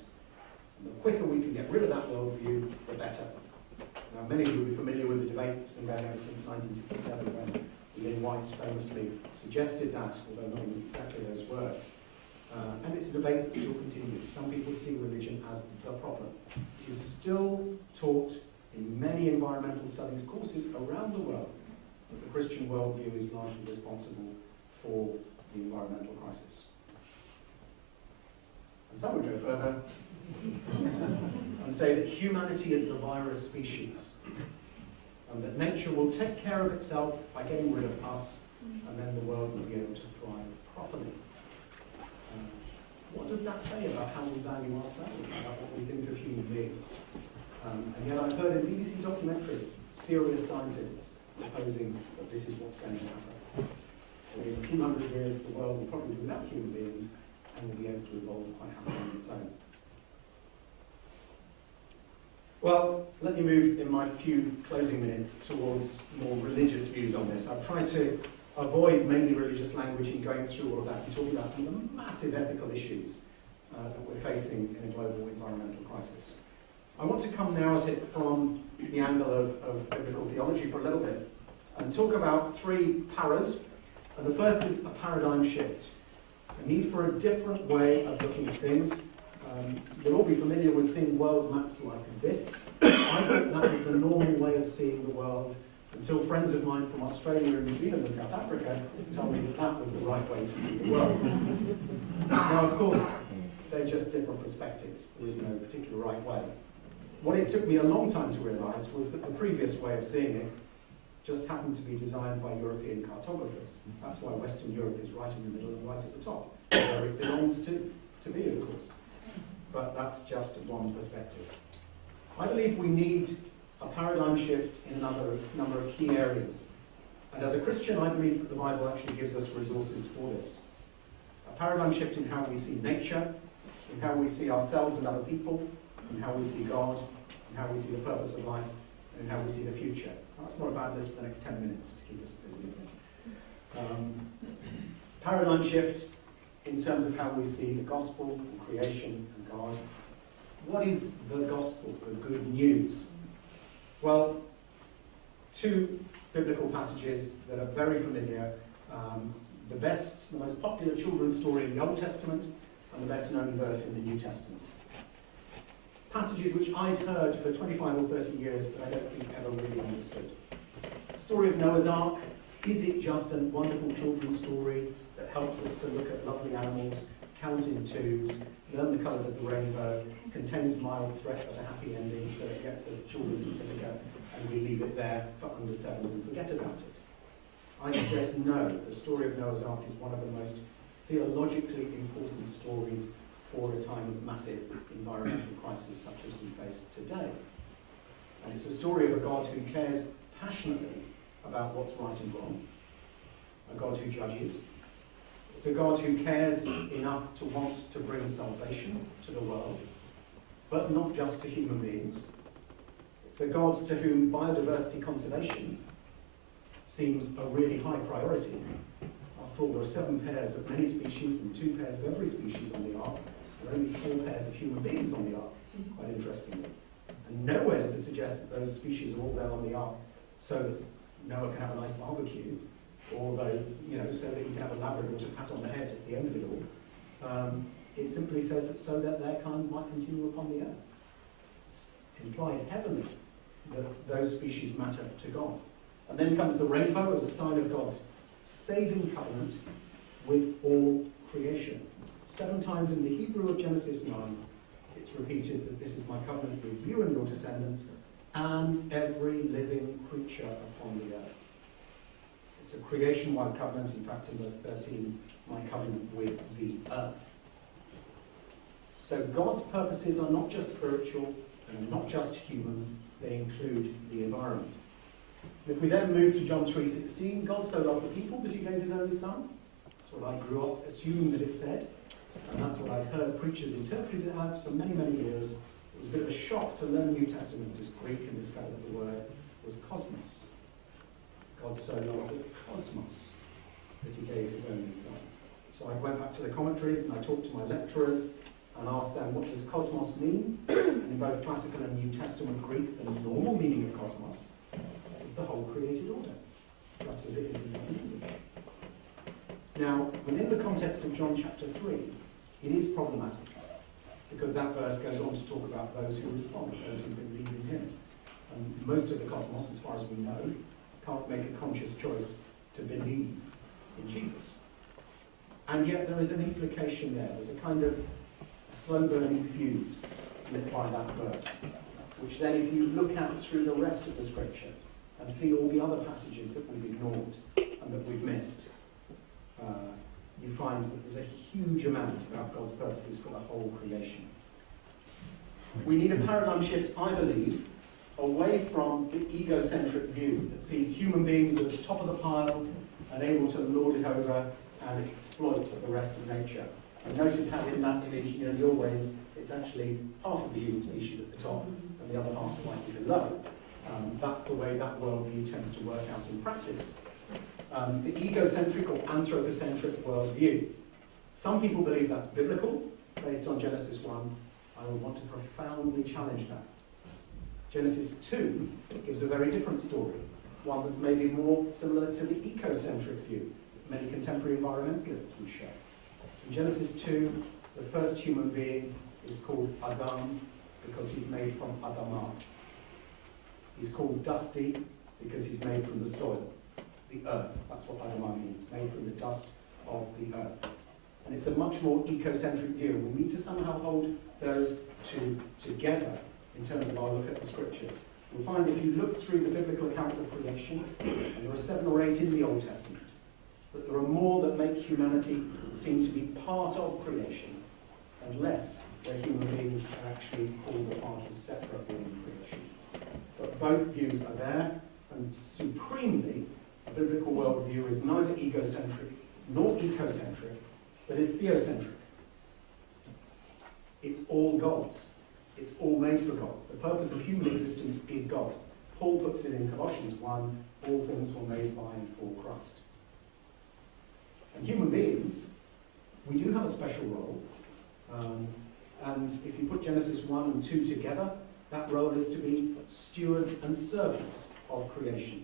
And the quicker we can get rid of that worldview, the better. Now, many of you will be familiar with the debate that's been going on since 1967, when Lynn White famously suggested that, although not in exactly those words. And it's a debate that still continues. Some people see religion as the problem. It is still taught in many environmental studies courses around the world that the Christian worldview is largely responsible for the environmental crisis. And some would go further and say that humanity is the virus species, and that nature will take care of itself by getting rid of us, and then the world will be able to thrive properly. What does that say about how we value ourselves, about what we think of human beings? And yet I've heard in BBC documentaries serious scientists proposing that this is what's going to happen. That in a few hundred years the world will probably be without human beings and will be able to evolve quite happily on its own. Well, let me move in my few closing minutes towards more religious views on this. I've tried to avoid mainly religious language in going through all of that and talking about some of the massive ethical issues that we're facing in a global environmental crisis. I want to come now at it from the angle of biblical theology for a little bit and talk about three paras. And the first is a paradigm shift, a need for a different way of looking at things. You'll all be familiar with seeing world maps like this. I thought that was the normal way of seeing the world until friends of mine from Australia and New Zealand and South Africa told me that that was the right way to see the world. Now, of course, they're just different perspectives. There is no particular right way. What it took me a long time to realise was that the previous way of seeing it just happened to be designed by European cartographers. That's why Western Europe is right in the middle and right at the top, where it belongs to be, of course. But that's just one perspective. I believe we need a paradigm shift in a number of key areas. And as a Christian, I believe that the Bible actually gives us resources for this. A paradigm shift in how we see nature, in how we see ourselves and other people, in how we see God, in how we see the purpose of life, and in how we see the future. That's not a bad list for the next 10 minutes to keep us busy, isn't it? Paradigm shift in terms of how we see the gospel, and creation, and God. What is the gospel, the good news? Well, two biblical passages that are very familiar. The most popular children's story in the Old Testament, and the best known verse in the New Testament. Passages which I'd heard for 25 or 30 years, but I don't think ever really understood. The story of Noah's Ark, is it just a wonderful children's story that helps us to look at lovely animals, count in twos, learn the colours of the rainbow, contains mild threat but a happy ending, so it gets a children's certificate, and we leave it there for under sevens and forget about it? I suggest no. The story of Noah's Ark is one of the most theologically important stories for a time of massive environmental crisis such as we face today. And it's a story of a God who cares passionately about what's right and wrong, a God who judges. It's a God who cares enough to want to bring salvation to the world, but not just to human beings. It's a God to whom biodiversity conservation seems a really high priority. After all, there are 7 pairs of many species and 2 pairs of every species on the ark. There are only 4 pairs of human beings on the ark, quite interestingly. And nowhere does it suggest that those species are all there on the ark so that Noah can have a nice barbecue, or so that you can have a Labrador to pat on the head at the end of it all. It simply says that so that their kind might continue upon the earth. It's implied heavily that those species matter to God. And then comes the rainbow as a sign of God's saving covenant with all creation. 7 times in the Hebrew of Genesis 9, it's repeated that this is my covenant with you and your descendants and every living creature upon the earth. It's a creation-wide covenant. In fact, in verse 13, my covenant with the earth. So God's purposes are not just spiritual and not just human, they include the environment. If we then move to John 3:16, God so loved the people that he gave his only son. That's what I grew up assuming that it said, and that's what I'd heard preachers interpret it as for many, many years. It was a bit of a shock to learn the New Testament as Greek and discover that the word was cosmos. God so loved the cosmos that he gave his only son. So I went back to the commentaries and I talked to my lecturers and asked them, what does cosmos mean? And in both classical and New Testament Greek, the normal meaning of cosmos is the whole created order, just as it is in English. Now, within the context of John chapter 3, it is problematic, because that verse goes on to talk about those who respond, those who believe in him. And most of the cosmos, as far as we know, can't make a conscious choice to believe in Jesus. And yet there is an implication there. There's a kind of slow-burning fuse lit by that verse, which then, if you look at through the rest of the scripture and see all the other passages that we've ignored and that we've missed, you find that there's a huge amount about God's purposes for the whole creation. We need a paradigm shift, I believe, away from the egocentric view that sees human beings as top of the pile and able to lord it over and exploit the rest of nature. And notice how in that image, in your ways, it's actually half of the human species at the top and the other half slightly below. That's the way that worldview tends to work out in practice. the egocentric or anthropocentric worldview. Some people believe that's biblical, based on Genesis 1. I would want to profoundly challenge that. Genesis 2 gives a very different story, one that's maybe more similar to the ecocentric view that many contemporary environmentalists would share. In Genesis 2, the first human being is called Adam because he's made from Adamah. He's called Dusty because he's made from the soil, the earth. That's what Adamah means, made from the dust of the earth. And it's a much more ecocentric view. We need to somehow hold those two together in terms of our look at the scriptures. You'll find if you look through the biblical accounts of creation, and there are 7 or 8 in the Old Testament, that there are more that make humanity seem to be part of creation, and less where human beings are actually called apart as separate within creation. But both views are there, and supremely, a biblical worldview is neither egocentric nor ecocentric, but is theocentric. It's all God's. It's all made for God's. The purpose of human existence is God. Paul puts it in Colossians 1, all things were made by and for Christ. And human beings, we do have a special role. And if you put Genesis 1 and 2 together, that role is to be stewards and servants of creation,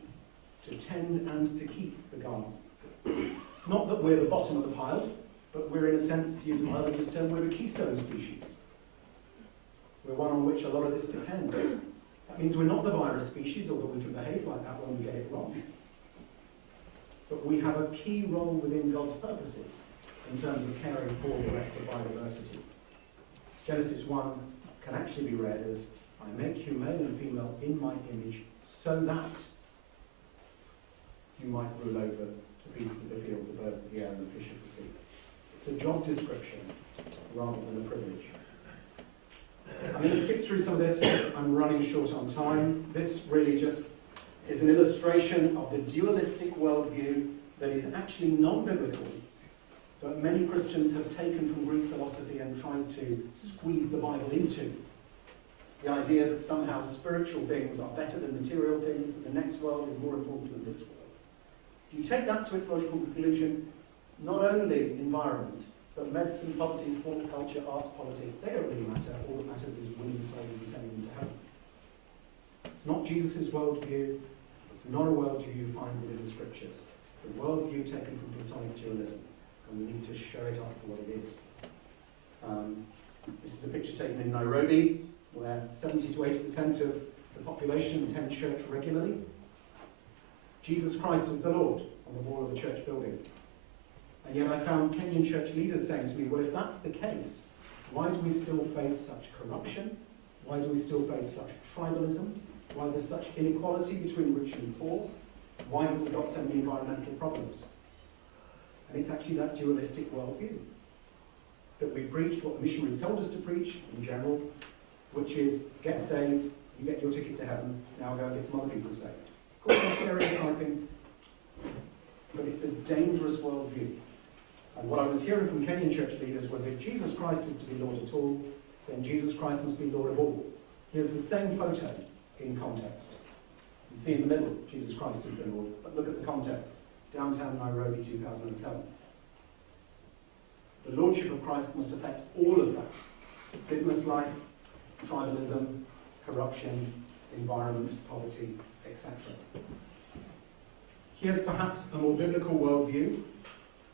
to tend and to keep the garden. Not that we're the bottom of the pile, but we're, in a sense, to use a biologist's term, we're a keystone species. We're one on which a lot of this depends. That means we're not the virus species, although we can behave like that when we get it wrong. But we have a key role within God's purposes in terms of caring for the rest of biodiversity. Genesis 1 can actually be read as, I make you male and female in my image so that you might rule over the beasts of the field, the birds of the air, and the fish of the sea. It's a job description rather than a privilege. I'm going to skip through some of this because I'm running short on time. This really just is an illustration of the dualistic worldview that is actually non-biblical, but many Christians have taken from Greek philosophy and tried to squeeze the Bible into. The idea that somehow spiritual things are better than material things, that the next world is more important than this world. If you take that to its logical conclusion, not only environment, but medicine, poverty, sport, culture, arts, politics, they don't really matter. All that matters is winning souls and sending them to heaven. It's not Jesus' worldview. It's not a worldview you find within the scriptures. It's a worldview taken from Platonic dualism, and we need to show it up for what it is. This is a picture taken in Nairobi, where 70 to 80% of the population attend church regularly. Jesus Christ is the Lord on the wall of a church building. And yet I found Kenyan church leaders saying to me, well, if that's the case, why do we still face such corruption? Why do we still face such tribalism? Why there's such inequality between rich and poor? Why have we got so many environmental problems? And it's actually that dualistic worldview that we preached what the missionaries told us to preach in general, which is get saved, you get your ticket to heaven, now go and get some other people saved. Of course, I'm stereotyping, but it's a dangerous worldview. And what I was hearing from Kenyan church leaders was if Jesus Christ is to be Lord at all, then Jesus Christ must be Lord of all. Here's the same photo in context. You see in the middle, Jesus Christ is the Lord, but look at the context. Downtown Nairobi, 2007. The Lordship of Christ must affect all of that. Business life, tribalism, corruption, environment, poverty, etc. Here's perhaps a more biblical worldview.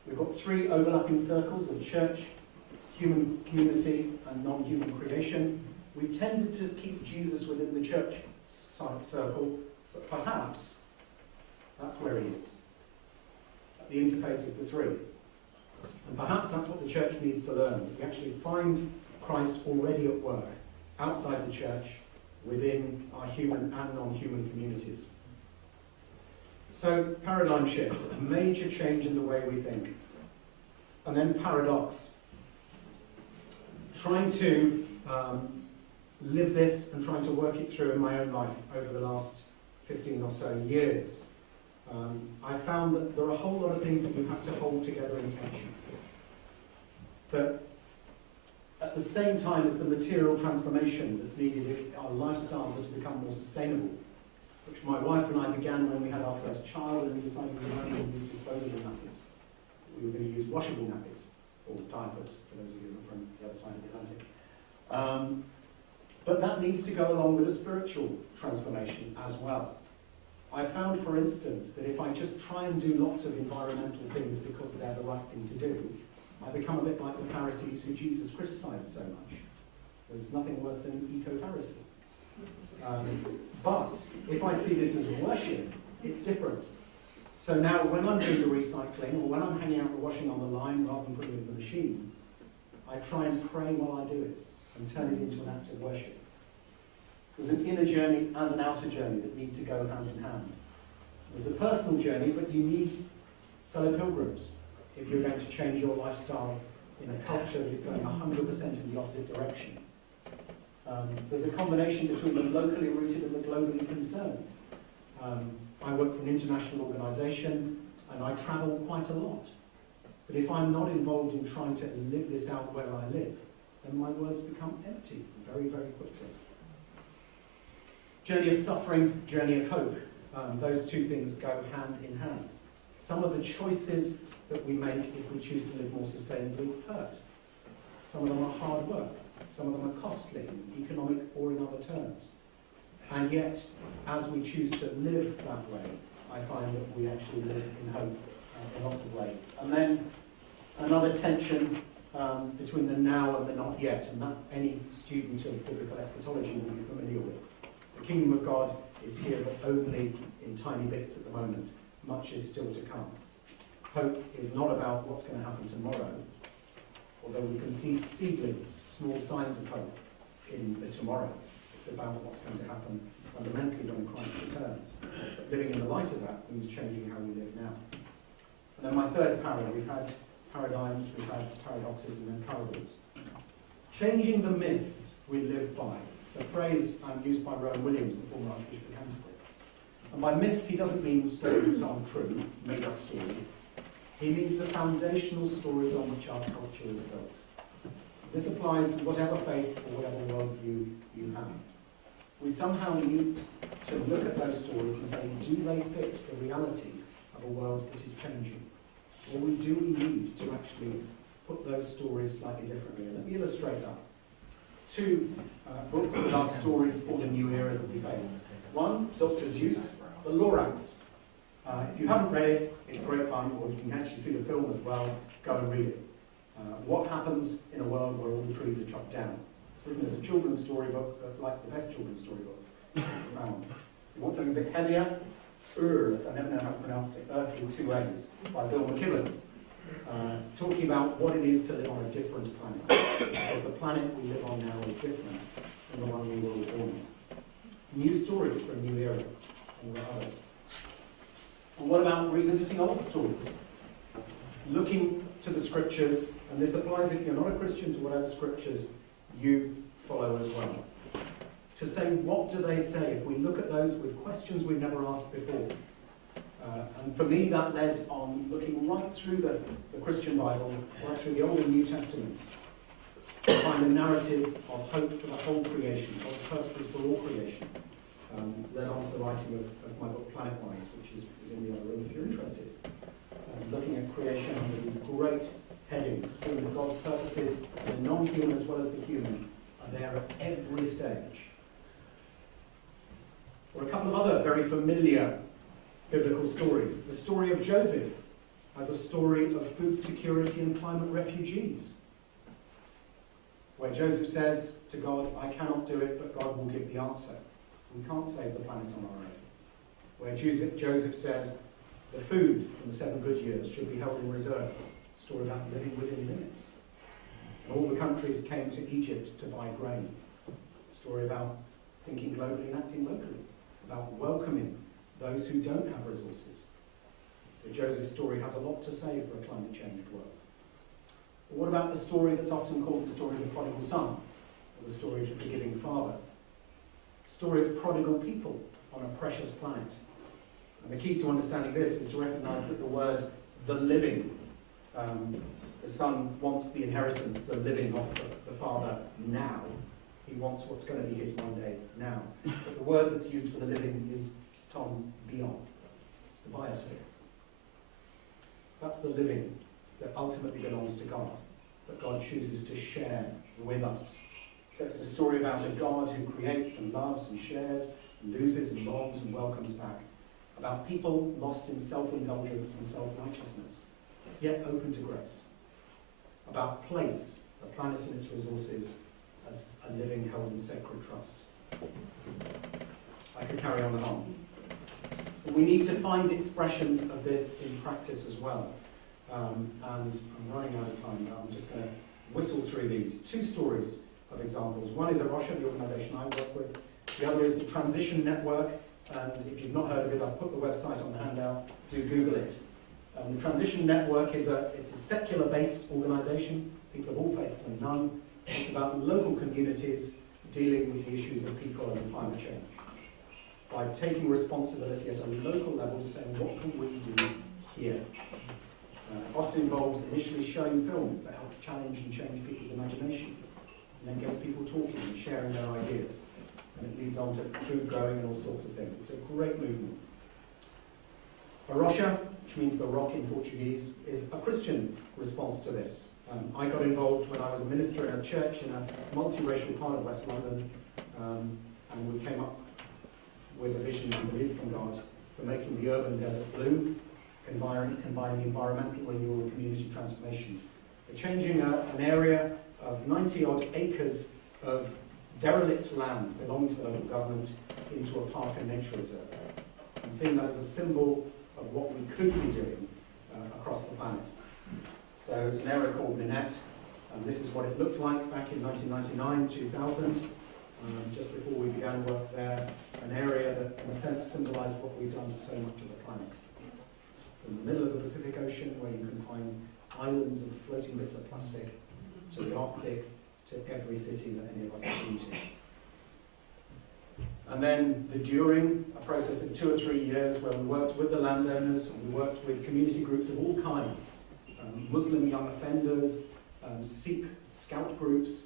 We've got 3 overlapping circles of church, human community, and non-human creation. We've tended to keep Jesus within the church circle, but perhaps that's where he is, at the interface of the 3. And perhaps that's what the church needs to learn, that we actually find Christ already at work, outside the church, within our human and non-human communities. So, paradigm shift, a major change in the way we think. And then paradox. Trying to live this and trying to work it through in my own life over the last 15 or so years. I found that there are a whole lot of things that we have to hold together in tension. But at the same time as the material transformation that's needed if our lifestyles are to become more sustainable, which my wife and I began when we had our first child, and we decided we weren't going to use disposable nappies. We were going to use washable nappies, or diapers, for those of you who are from the other side of the Atlantic. But that needs to go along with a spiritual transformation as well. I found, for instance, that if I just try and do lots of environmental things because they're the right thing to do, I become a bit like the Pharisees who Jesus criticised so much. There's nothing worse than an eco-Pharisee. But if I see this as worship, it's different. So now when I'm doing the recycling, or when I'm hanging out the washing on the line rather than putting it in the machine, I try and pray while I do it and turn it into an act of worship. There's an inner journey and an outer journey that need to go hand in hand. There's a personal journey, but you need fellow pilgrims if you're going to change your lifestyle in a culture that is going 100% in the opposite direction. There's a combination between the locally rooted and the globally concerned. I work for an international organisation and I travel quite a lot. But if I'm not involved in trying to live this out where I live, then my words become empty very, very quickly. Journey of suffering, journey of hope. Those two things go hand in hand. Some of the choices that we make if we choose to live more sustainably hurt. Some of them are hard work. Some of them are costly, in economic or in other terms. And yet, as we choose to live that way, I find that we actually live in hope in lots of ways. And then another tension between the now and the not yet, and that any student of biblical eschatology will be familiar with. The kingdom of God is here, but only in tiny bits at the moment. Much is still to come. Hope is not about what's going to happen tomorrow, although we can see seedlings, small signs of hope in the tomorrow. It's about what's going to happen fundamentally when Christ returns. But living in the light of that means changing how we live now. And then my third paradigm, we've had paradigms, we've had paradoxes, and then parables. Changing the myths we live by. It's a phrase used by Rowan Williams, the former Archbishop of Canterbury. And by myths, he doesn't mean stories that aren't true, made-up stories. He means the foundational stories on which our culture is built. This applies to whatever faith or whatever worldview you have. We somehow need to look at those stories and say, do they fit the reality of a world that is changing? Or do we need to actually put those stories slightly differently? And let me illustrate that. Two books that are stories for the new era that we face. One, Dr. Seuss, The Lorax. If you haven't read it, it's great fun, or you can actually see the film as well. Go and read it. What happens in a world where all the trees are chopped down? It's written as a children's storybook, like the best children's storybooks found. You want something a bit heavier? I never know how to pronounce it. Earth with 2 A's, by Bill McKibben. Talking about what it is to live on a different planet. Because the planet we live on now is different from the one we were born in. New stories for a new era, and there are others. And what about revisiting old stories? Looking to the scriptures, and this applies if you're not a Christian to whatever scriptures you follow as well. To say, what do they say? If we look at those with questions we've never asked before. And for me, that led on looking right through the Christian Bible, right through the Old and New Testaments, to find a narrative of hope for the whole creation, God's purposes for all creation. Led on to the writing of my book, Planet-Wise, which is in the other room if you're interested. Looking at creation under these great headings, seeing that God's purposes, the non-human as well as the human, are there at every stage. Or a couple of other very familiar biblical stories. The story of Joseph as a story of food security and climate refugees, where Joseph says to God, I cannot do it, but God will give the answer. We can't save the planet on our own. Where Joseph says, the food from the 7 good years should be held in reserve. A story about living within limits. And all the countries came to Egypt to buy grain. A story about thinking globally and acting locally. About welcoming those who don't have resources. The Joseph story has a lot to say for a climate changed world. But what about the story that's often called the story of the prodigal son, or the story of the forgiving father? The story of prodigal people on a precious planet. And the key to understanding this is to recognise that the word the living, the son wants the inheritance, the living of the father now. He wants what's going to be his one day now. But the word that's used for the living is ton beyond. It's the biosphere. That's the living that ultimately belongs to God, that God chooses to share with us. So it's a story about a God who creates and loves and shares, and loses and longs and welcomes back. About people lost in self-indulgence and self-righteousness, yet open to grace. About place, the planet and its resources, as a living held in sacred trust. I could carry on and on. But we need to find expressions of this in practice as well. And I'm running out of time now. I'm just going to whistle through these. Two stories of examples. One is Arosha, the organisation I work with. The other is the Transition Network. And if you've not heard of it, I've put the website on the handout. Do Google it. The Transition Network is it's a secular-based organisation. People of all faiths and none. It's about local communities dealing with the issues of people and climate change. By taking responsibility at a local level to saying, what can we do here? Often involves initially showing films that help challenge and change people's imagination, and then get people talking and sharing their ideas. And it leads on to food growing and all sorts of things. It's a great movement. Arosha, which means the rock in Portuguese, is a Christian response to this. I got involved when I was a minister in a church in a multiracial part of West London, and we came up with a vision and belief from God for making the urban desert blue, combining environmental renewal and community transformation. We're changing an area of 90-odd acres of derelict land belonging to the local government into a park and nature reserve, and seeing that as a symbol of what we could be doing across the planet. So it's an area called Minette, and this is what it looked like back in 1999, 2000, just before we began work there, an area that in a sense symbolised what we've done to so much of the planet. From the middle of the Pacific Ocean, where you can find islands of floating bits of plastic, to the Arctic, to every city that any of us have been to. And then the during, a process of 2 or 3 years where we worked with the landowners, and we worked with community groups of all kinds, Muslim young offenders, Sikh scout groups,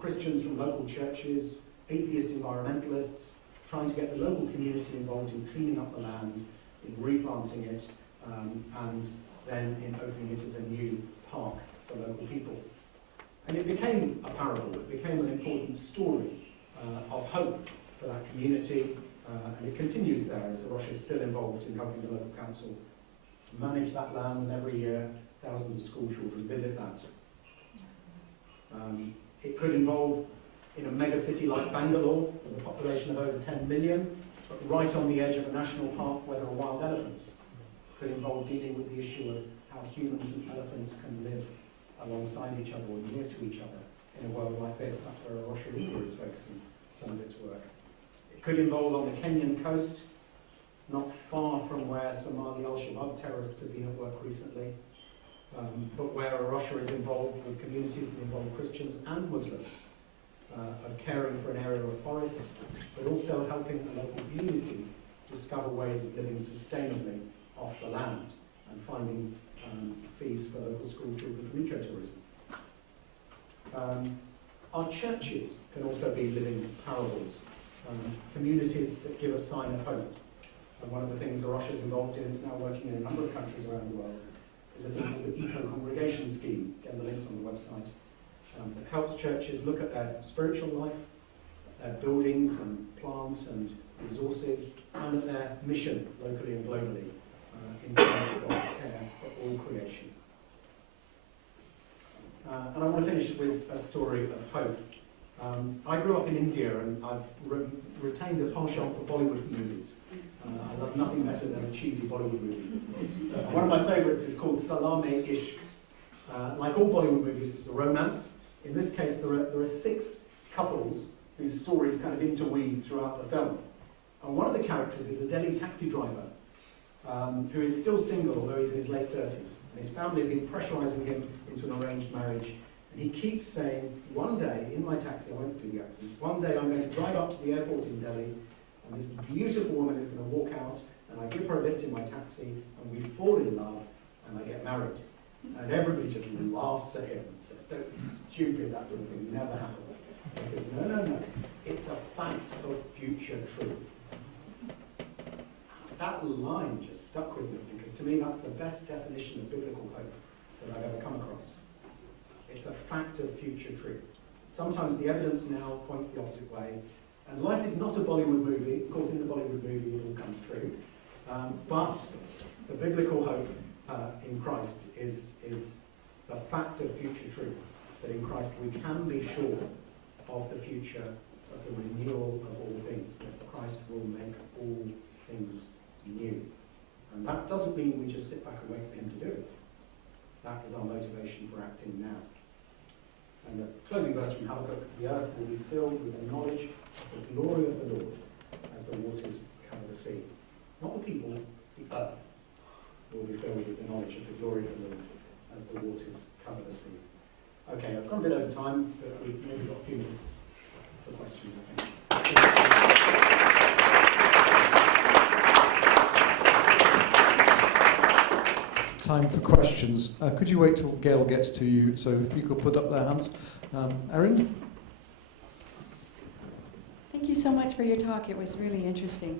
Christians from local churches, atheist environmentalists, trying to get the local community involved in cleaning up the land, in replanting it, and then in opening it as a new park for local people. And it became a parable, it became an important story of hope for that community, and it continues there as Arosha is still involved in helping the local council manage that land, and every year thousands of school children visit that. It could involve, in a mega city like Bangalore, with a population of over 10 million, but right on the edge of a national park where there are wild elephants. It could involve dealing with the issue of how humans and elephants can live alongside each other or near to each other in a world like this. That's where Arosha is focusing some of its work. It could involve on the Kenyan coast, not far from where Somali al-Shabaab terrorists have been at work recently, but where Arosha is involved with communities that involve Christians and Muslims, of caring for an area of forest, but also helping a local community discover ways of living sustainably off the land and finding fees for local school children from ecotourism. Our churches can also be living parables, communities that give a sign of hope. And one of the things Arosha is involved in, is now working in a number of countries around the world, is a thing called the Eco-Congregation Scheme. Again, the link's on the website. That helps churches look at their spiritual life, their buildings and plants and resources, and at their mission locally and globally in terms of God's care for all creation. And I want to finish with a story of hope. I grew up in India, and I've retained a penchant for Bollywood movies. I love nothing better than a cheesy Bollywood movie. One of my favourites is called Salame-Ishq. Like all Bollywood movies, it's a romance. In this case, there are 6 couples whose stories kind of interweave throughout the film. And one of the characters is a Delhi taxi driver who is still single, although he's in his late 30s. And his family have been pressurising him into an arranged marriage. And he keeps saying, one day, in my taxi, I won't do the accent, one day I'm going to drive up to the airport in Delhi, and this beautiful woman is going to walk out, and I give her a lift in my taxi, and we fall in love, and I get married. And everybody just laughs at him and says, don't be stupid, that sort of thing never happens. And he says, no, it's a fact of future truth. that line just stuck with me, because to me that's the best definition of biblical hope that I've ever come across. It's a fact of future truth. Sometimes the evidence now points the opposite way, and life is not a Bollywood movie. Of course, in the Bollywood movie it all comes true, but the biblical hope in Christ is the fact of future truth, that in Christ we can be sure of the future, of the renewal of all things, that Christ will make all things new. And that doesn't mean we just sit back and wait for him to do it. That is our motivation for acting now. And the closing verse from Habakkuk: the earth will be filled with the knowledge of the glory of the Lord as the waters cover the sea. Not the people, the earth will be filled with the knowledge of the glory of the Lord as the waters cover the sea. Okay, I've gone a bit over time, but we've maybe got a few minutes for questions, I think. Time for questions. Could you wait till Gail gets to you? So if you could put up their hands. Erin? Thank you so much for your talk. It was really interesting.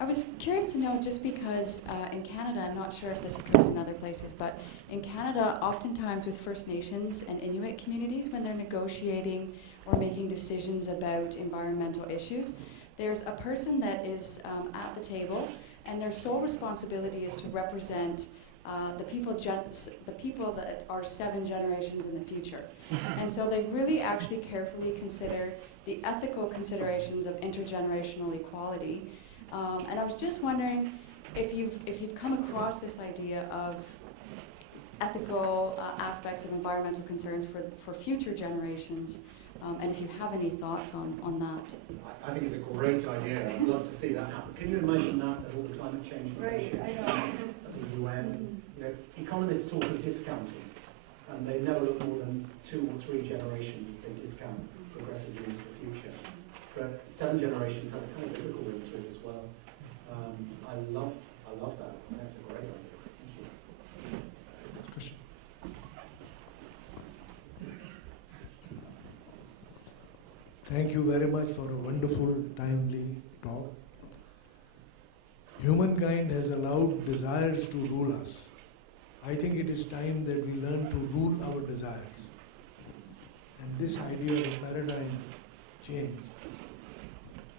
I was curious to know, just because in Canada, I'm not sure if this occurs in other places, but in Canada, oftentimes with First Nations and Inuit communities, when they're negotiating or making decisions about environmental issues, there's a person that is at the table, and their sole responsibility is to represent the people that are 7 generations in the future. And so they really actually carefully consider the ethical considerations of intergenerational equality. And I was just wondering if you've come across this idea of ethical aspects of environmental concerns for future generations, and if you have any thoughts on that. I think it's a great idea. I'd love to see that happen. Can you imagine that at all the climate change negotiations at the UN? You know, economists talk of discounting, and they never look more than 2 or 3 generations as they discount progressively into the future. But 7 generations has a kind of biblical ring to it as well. I love that. That's a great idea. Thank you. Question. Thank you very much for a wonderful, timely talk. Humankind has allowed desires to rule us. I think it is time that we learn to rule our desires. And this idea of a paradigm change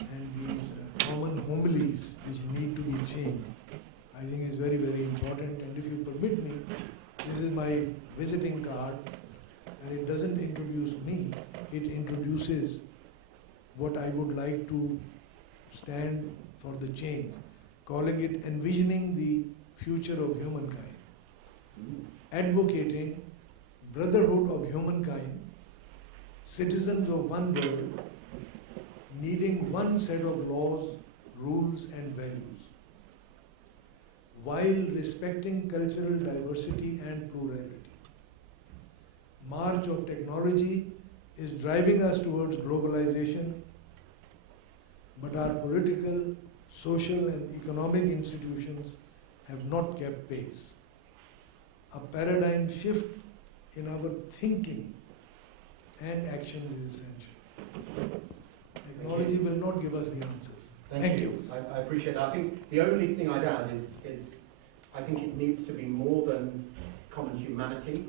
and these common homilies which need to be changed, I think is very, very important. And if you permit me, this is my visiting card, and it doesn't introduce me, it introduces what I would like to stand for the change, calling it envisioning the future of humankind, advocating brotherhood of humankind, citizens of one world, needing one set of laws, rules and values, while respecting cultural diversity and plurality. March of technology is driving us towards globalization, but our political, social and economic institutions have not kept pace. A paradigm shift in our thinking and actions is essential. Technology will not give us the answers. Thank you. I appreciate that. I think the only thing I'd add is I think it needs to be more than common humanity.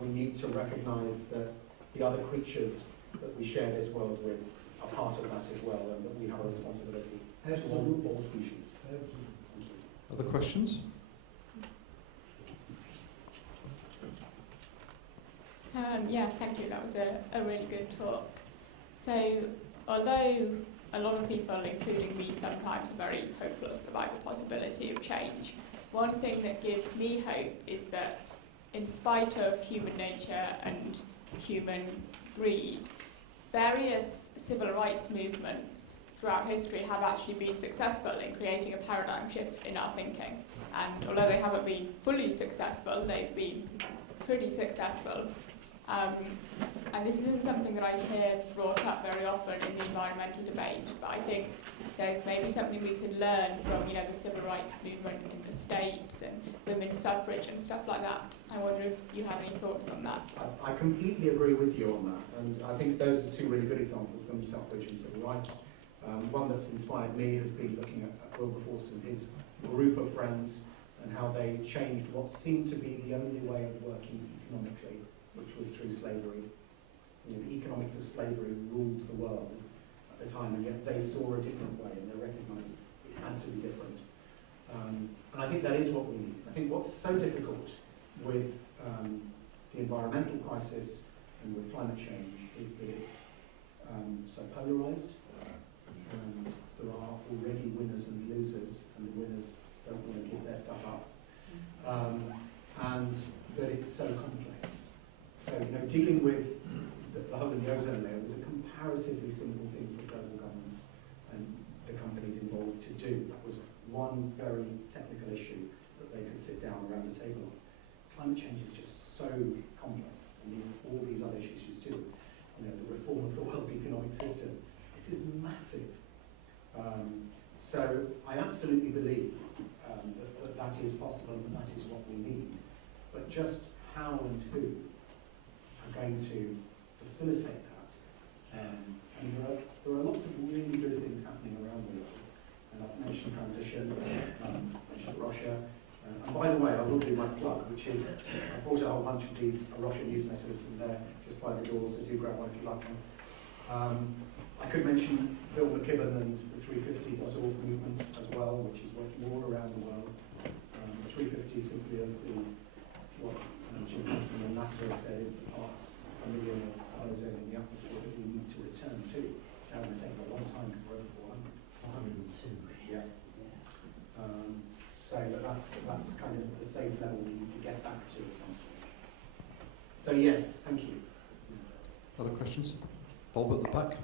We need to recognise that the other creatures that we share this world with are part of that as well, and that we have a responsibility to all species. Thank you. Other questions? Yeah, thank you. That was a really good talk. So, although a lot of people, including me, sometimes are very hopeless about the possibility of change, one thing that gives me hope is that in spite of human nature and human greed, various civil rights movements throughout history have actually been successful in creating a paradigm shift in our thinking. And although they haven't been fully successful, they've been pretty successful. And this isn't something that I hear brought up very often in the environmental debate, but I think there's maybe something we could learn from, you know, the civil rights movement in the States and women's suffrage and stuff like that. I wonder if you have any thoughts on that. I completely agree with you on that, and I think those are 2 really good examples, women's suffrage and civil rights. One that's inspired me has been looking at Wilberforce and his group of friends and how they changed what seemed to be the only way of working economically, which was through slavery. You know, the economics of slavery ruled the world at the time, and yet they saw a different way and they recognised it had to be different. And I think that is what we need. I think what's so difficult with the environmental crisis and with climate change is that it's so polarised, and there are already winners and losers, and the winners don't want to give their stuff up, and that it's so complex. So, you know, dealing with the hole in the ozone layer was a comparatively simple thing for global governments and the companies involved to do. That was one very technical issue that they could sit down around the table on. Climate change is just so complex, and all these other issues too. You know, the reform of the world's economic system. This is massive. So I absolutely believe that is possible and that is what we need. But just how and who are going to facilitate that? And there are lots of really good things happening around the world. And I've mentioned transition, mentioned Russia. And by the way, I will do my plug, which is I bought a whole bunch of these Russian newsletters, and they're just by the door, so do grab one if you like them. I could mention Bill McKibben and the 350.org movement as well, which is working all around the world. The 350 simply as what Jim Hansen and NASA have said is the parts per million of ozone in the atmosphere that we need to return to. It's now going to take a long time because we're over 402. Yeah. So that's kind of the safe level we need to get back to at some stage. So yes, thank you. Other questions? Bob at the back.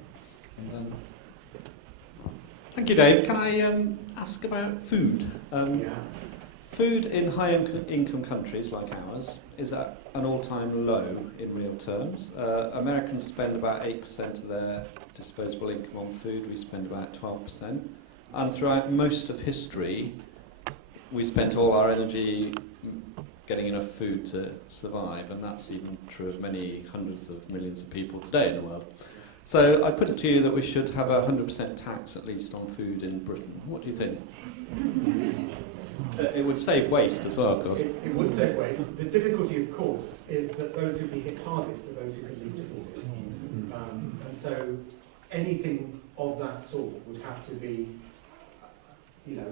And then Thank you, Dave. Can I ask about food? Yeah. Food in high-income countries like ours is at an all-time low in real terms. Americans spend about 8% of their disposable income on food. We spend about 12%. And throughout most of history, we spent all our energy getting enough food to survive, and that's even true of many hundreds of millions of people today in the world. So I put it to you that we should have a 100% tax at least on food in Britain. What do you think? It would save waste as well, of course. It would save waste. The difficulty, of course, is that those who be hit hardest are those who can least afford it. And so anything of that sort would have to be, you know,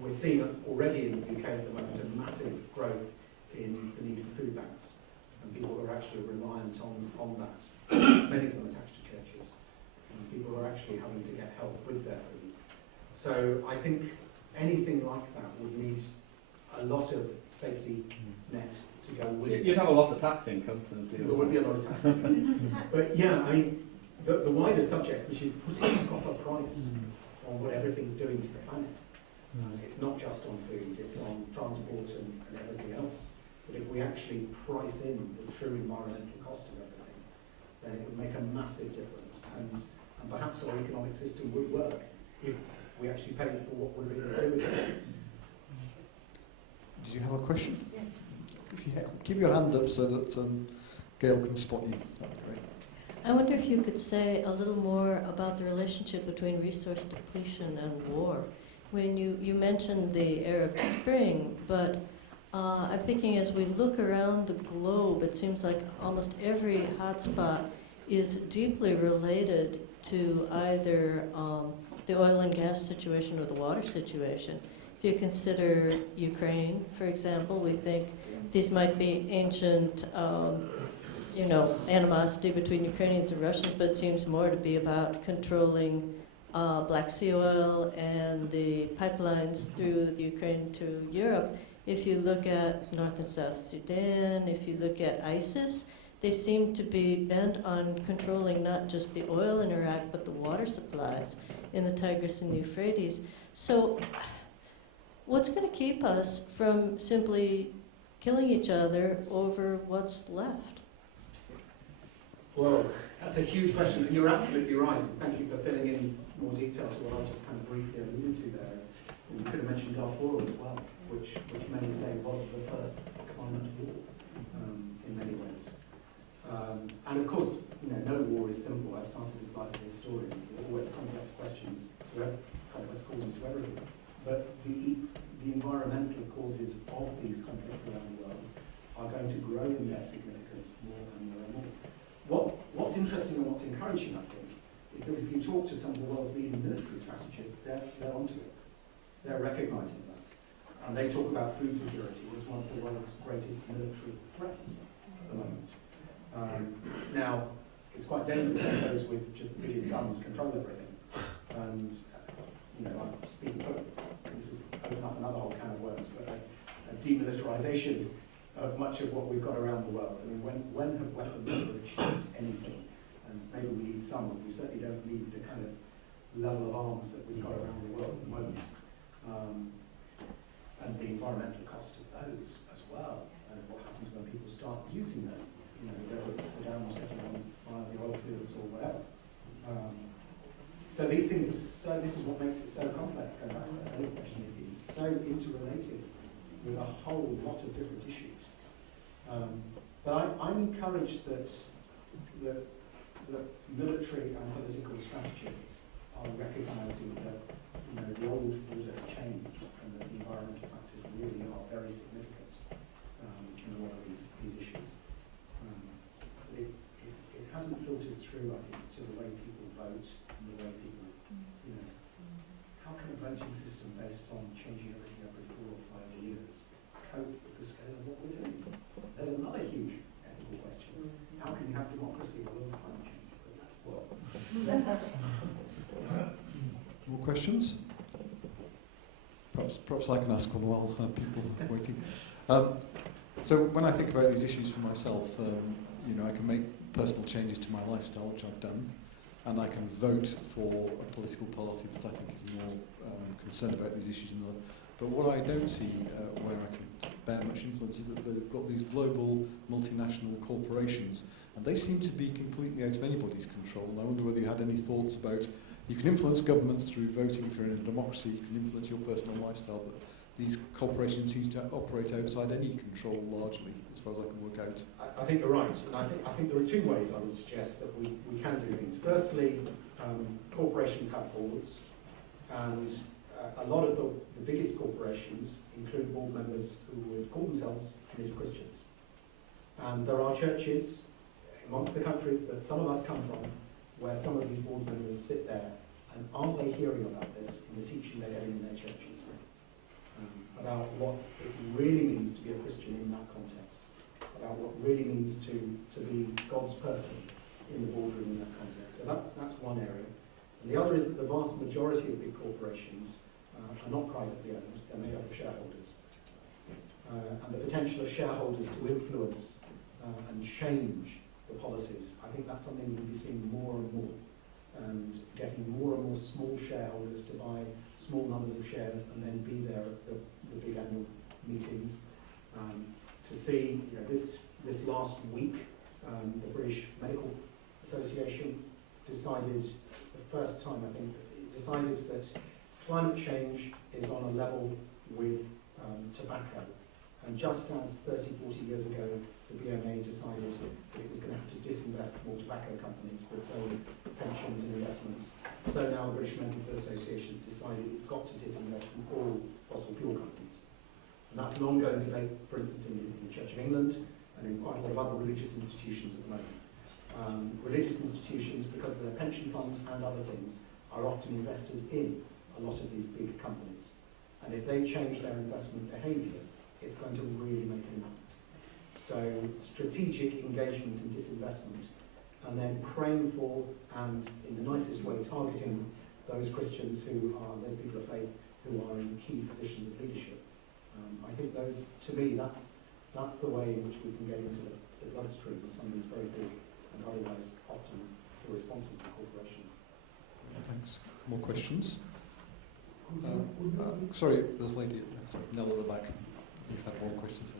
we're seeing already in the UK at the moment a massive growth in the need for food banks, and people are actually reliant on that. Many of them attached to churches, and people are actually having to get help with their food. So I think anything like that would need a lot of safety net to go with it. You'd have a lot of tax income to deal with. There would be a lot of tax income. But yeah, I mean, the wider subject, which is putting a proper price on what everything's doing to the planet. It's not just on food, it's on transport and everything else. But if we actually price in the true environmental cost of everything, then it would make a massive difference. And perhaps our economic system would work if we actually paid for what we're going to do with it. did you have a question? Yes. Yeah, keep your hand up so that Gail can spot you. That'd be great. I wonder if you could say a little more about the relationship between resource depletion and war. When you mentioned the Arab Spring, but I'm thinking as we look around the globe, it seems like almost every hotspot is deeply related to either the oil and gas situation or the water situation. If you consider Ukraine, for example, we think these might be ancient animosity between Ukrainians and Russians, but it seems more to be about controlling Black Sea oil and the pipelines through the Ukraine to Europe. If you look at North and South Sudan, if you look at ISIS, they seem to be bent on controlling not just the oil in Iraq, but the water supplies in the Tigris and the Euphrates. So what's going to keep us from simply killing each other over what's left? Well, that's a huge question, and you're absolutely right. Thank you for filling in more detail to what I just kind of briefly alluded to there. And you could have mentioned Darfur as well, which many say was the first climate war in many ways. And of course, no war is simple. I started with life as a historian. There are always complex questions complex causes to everything. But the environmental causes of these conflicts around the world are going to grow in their significance more and more and more. What's interesting and what's encouraging, I think, is that if you talk to some of the world's leading military strategists, they're onto it. They're recognising that. And they talk about food security as one of the world's greatest military threats at the moment. Now, it's quite dangerous if those with just the biggest guns control everything. And, I'm speaking, this is opening up another whole can of worms, but a demilitarisation of much of what we've got around the world. I mean, when have weapons ever achieved anything? And maybe we need some, but we certainly don't need the kind of level of arms that we've got around the world at the moment. And the environmental cost of those as well, and what happens when people start using them. Whether it's Saddam setting on fire the oil fields or whatever. So these things this is what makes it so complex, going back to that earlier question. It is so interrelated with a whole lot of different issues. But I'm encouraged that military and political strategists are recognising that the old order has changed and that the environmental factors really are very significant in a lot of these issues. It hasn't filtered through, I think, to the way people vote and the way people, how can a voting system based on changing everything every 4 or 5 years cope with the scale of what we're doing? There's another huge ethical question. How can you have democracy with all climate change? But that's what. More questions? Perhaps I can ask one while people are waiting. So when I think about these issues for myself, I can make personal changes to my lifestyle, which I've done, and I can vote for a political party that I think is more concerned about these issues than others. But what I don't see where I can bear much influence is that they've got these global multinational corporations, and they seem to be completely out of anybody's control. And I wonder whether you had any thoughts about, you can influence governments through voting if you're in a democracy, you can influence your personal lifestyle, but these corporations seem to operate outside any control largely, as far as I can work out. I think you're right, and I think there are 2 ways I would suggest that we can do things. Firstly, corporations have boards, and a lot of the biggest corporations include board members who would call themselves committed Christians. And there are churches amongst the countries that some of us come from where some of these board members sit there, and aren't they hearing about this in the teaching they're getting in their churches? About what it really means to be a Christian in that context, about what really means to be God's person in the boardroom in that context. So that's one area. And the other is that the vast majority of big corporations are not privately owned, they're made up of shareholders. And the potential of shareholders to influence and change the policies, I think that's something we'll be seeing more and more. And getting more and more small shareholders to buy small numbers of shares and then be there at the big annual meetings. To see, this last week, the British Medical Association decided, it's the first time I think, it decided that climate change is on a level with tobacco. And just as 30, 40 years ago, the BMA decided it was going to have to disinvest more tobacco companies for its own pensions and investments, so now the British Medical Association has decided it's got to disinvest from all fossil fuel companies. And that's an ongoing debate, for instance, in the Church of England and in quite a lot of other religious institutions at the moment. Religious institutions, because of their pension funds and other things, are often investors in a lot of these big companies. And if they change their investment behaviour, it's going to really make an impact. So strategic engagement and disinvestment, and then praying for, and in the nicest way, targeting those Christians who are, those people of faith who are in key positions of leadership. I think those, to me, that's the way in which we can get into the bloodstream of some of these very big and otherwise often irresponsible corporations. Thanks. More questions? Sorry, there's a lady, Nell at the back. We've had more questions.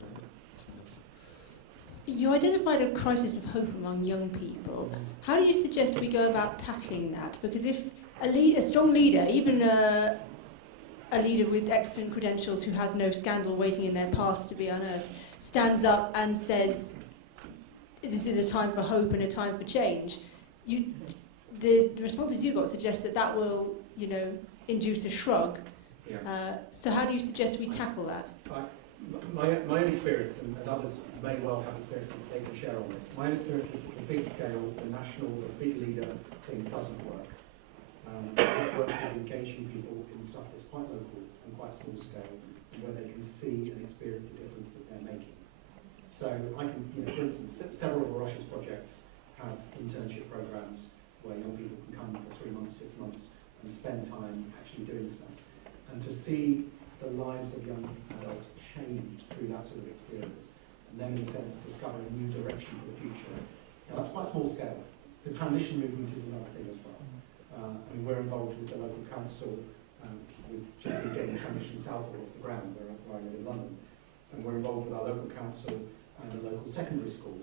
You identified a crisis of hope among young people. How do you suggest we go about tackling that? Because if a strong leader, even a leader with excellent credentials who has no scandal waiting in their past to be unearthed, stands up and says, this is a time for hope and a time for change, the responses you got suggest that will, induce a shrug. Yeah. So how do you suggest we tackle that? My own experience, and others may well have experiences that they can share on this, my own experience is that the big scale, the national, the big leader thing doesn't work. What works is engaging people in stuff that's quite local and quite small scale, where they can see and experience the difference that they're making. So I can, for instance, several of Russia's projects have internship programs where young people can come for 3 months, 6 months and spend time actually doing stuff. And to see the lives of young adults change through that sort of experience, and then in a sense discover a new direction for the future. Now that's quite small scale. The transition movement is another thing as well. We're involved with the local council. We've just been getting Transition South off the ground where I live in London. And we're involved with our local council and the local secondary school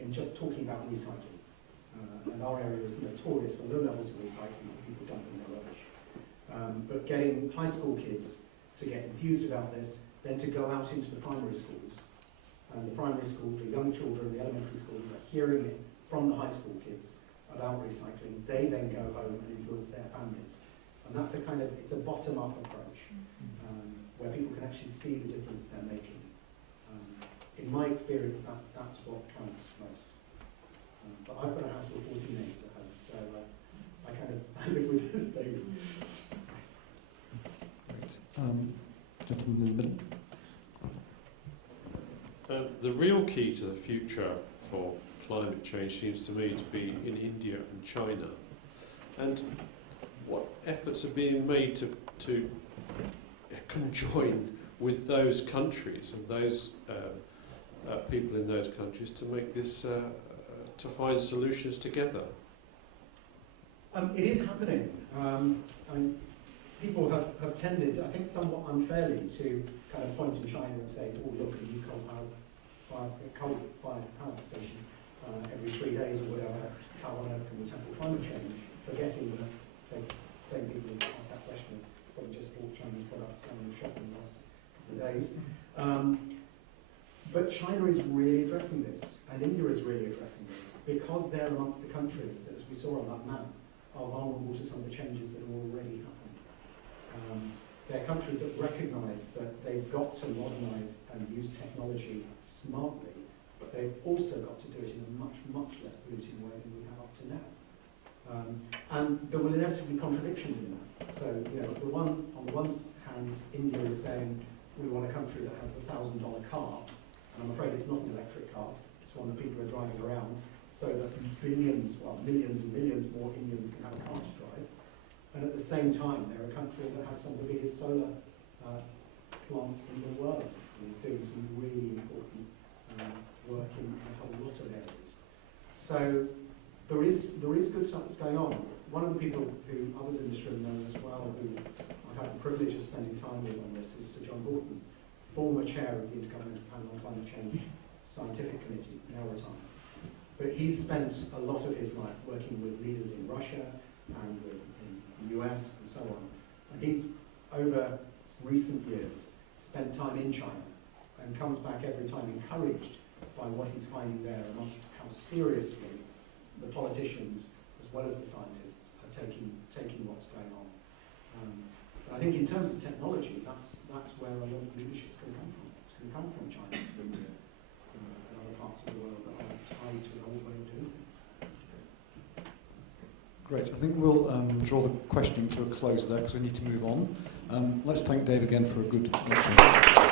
in just talking about recycling. And our area is notorious for low levels of recycling, people dumping their rubbish. But getting high school kids to get enthused about this, then to go out into the primary schools. And the primary school, the young children, the elementary schools are hearing it from the high school kids about recycling. They then go home and influence their families. And that's it's a bottom-up approach, where people can actually see the difference they're making. In my experience, that's what counts most. But I've got a house with 14 neighbours at home, so I live with this daily. Gentleman in the middle. The real key to the future for climate change seems to me to be in India and China. And what efforts are being made to conjoin with those countries and those people in those countries to make this, to find solutions together? It is happening. People have tended, I think somewhat unfairly, to kind of point in China and say, oh look, a new coal-fired power station every 3 days or whatever, how on earth can we tackle climate change? Forgetting that same people have asked that question have probably just bought Chinese products down in the shop in the last couple of days. But China is really addressing this, and India is really addressing this, because they're amongst the countries that, as we saw on that map, are vulnerable to some of the changes that are already happening. They're countries that recognise that they've got to modernise and use technology smartly, but they've also got to do it in a much, much less polluting way than we have up to now. And there will inevitably be contradictions in that. So, on the one hand, India is saying we want a country that has the $1,000 car, and I'm afraid it's not an electric car, it's one that people are driving around, so that millions and millions more Indians can have a car to drive. And at the same time, they're a country that has some of the biggest solar plant in the world, and is doing some really important work in a whole lot of areas. So there is good stuff that's going on. One of the people who others in this room know as well, who I've had the privilege of spending time with on this, is Sir John Gorton, former chair of the Intergovernmental Panel on Climate Change Scientific Committee, now retired. But he's spent a lot of his life working with leaders in Russia and in the US and so on. And he's, over recent years, spent time in China and comes back every time encouraged by what he's finding there amongst how seriously the politicians as well as the scientists are taking what's going on. But I think in terms of technology, that's where a lot of leadership is going to come from. It's going to come from China and India and other parts of the world that are tied to the old way of doing things. Great. I think we'll draw the questioning to a close there because we need to move on. Let's thank Dave again for a good lecture.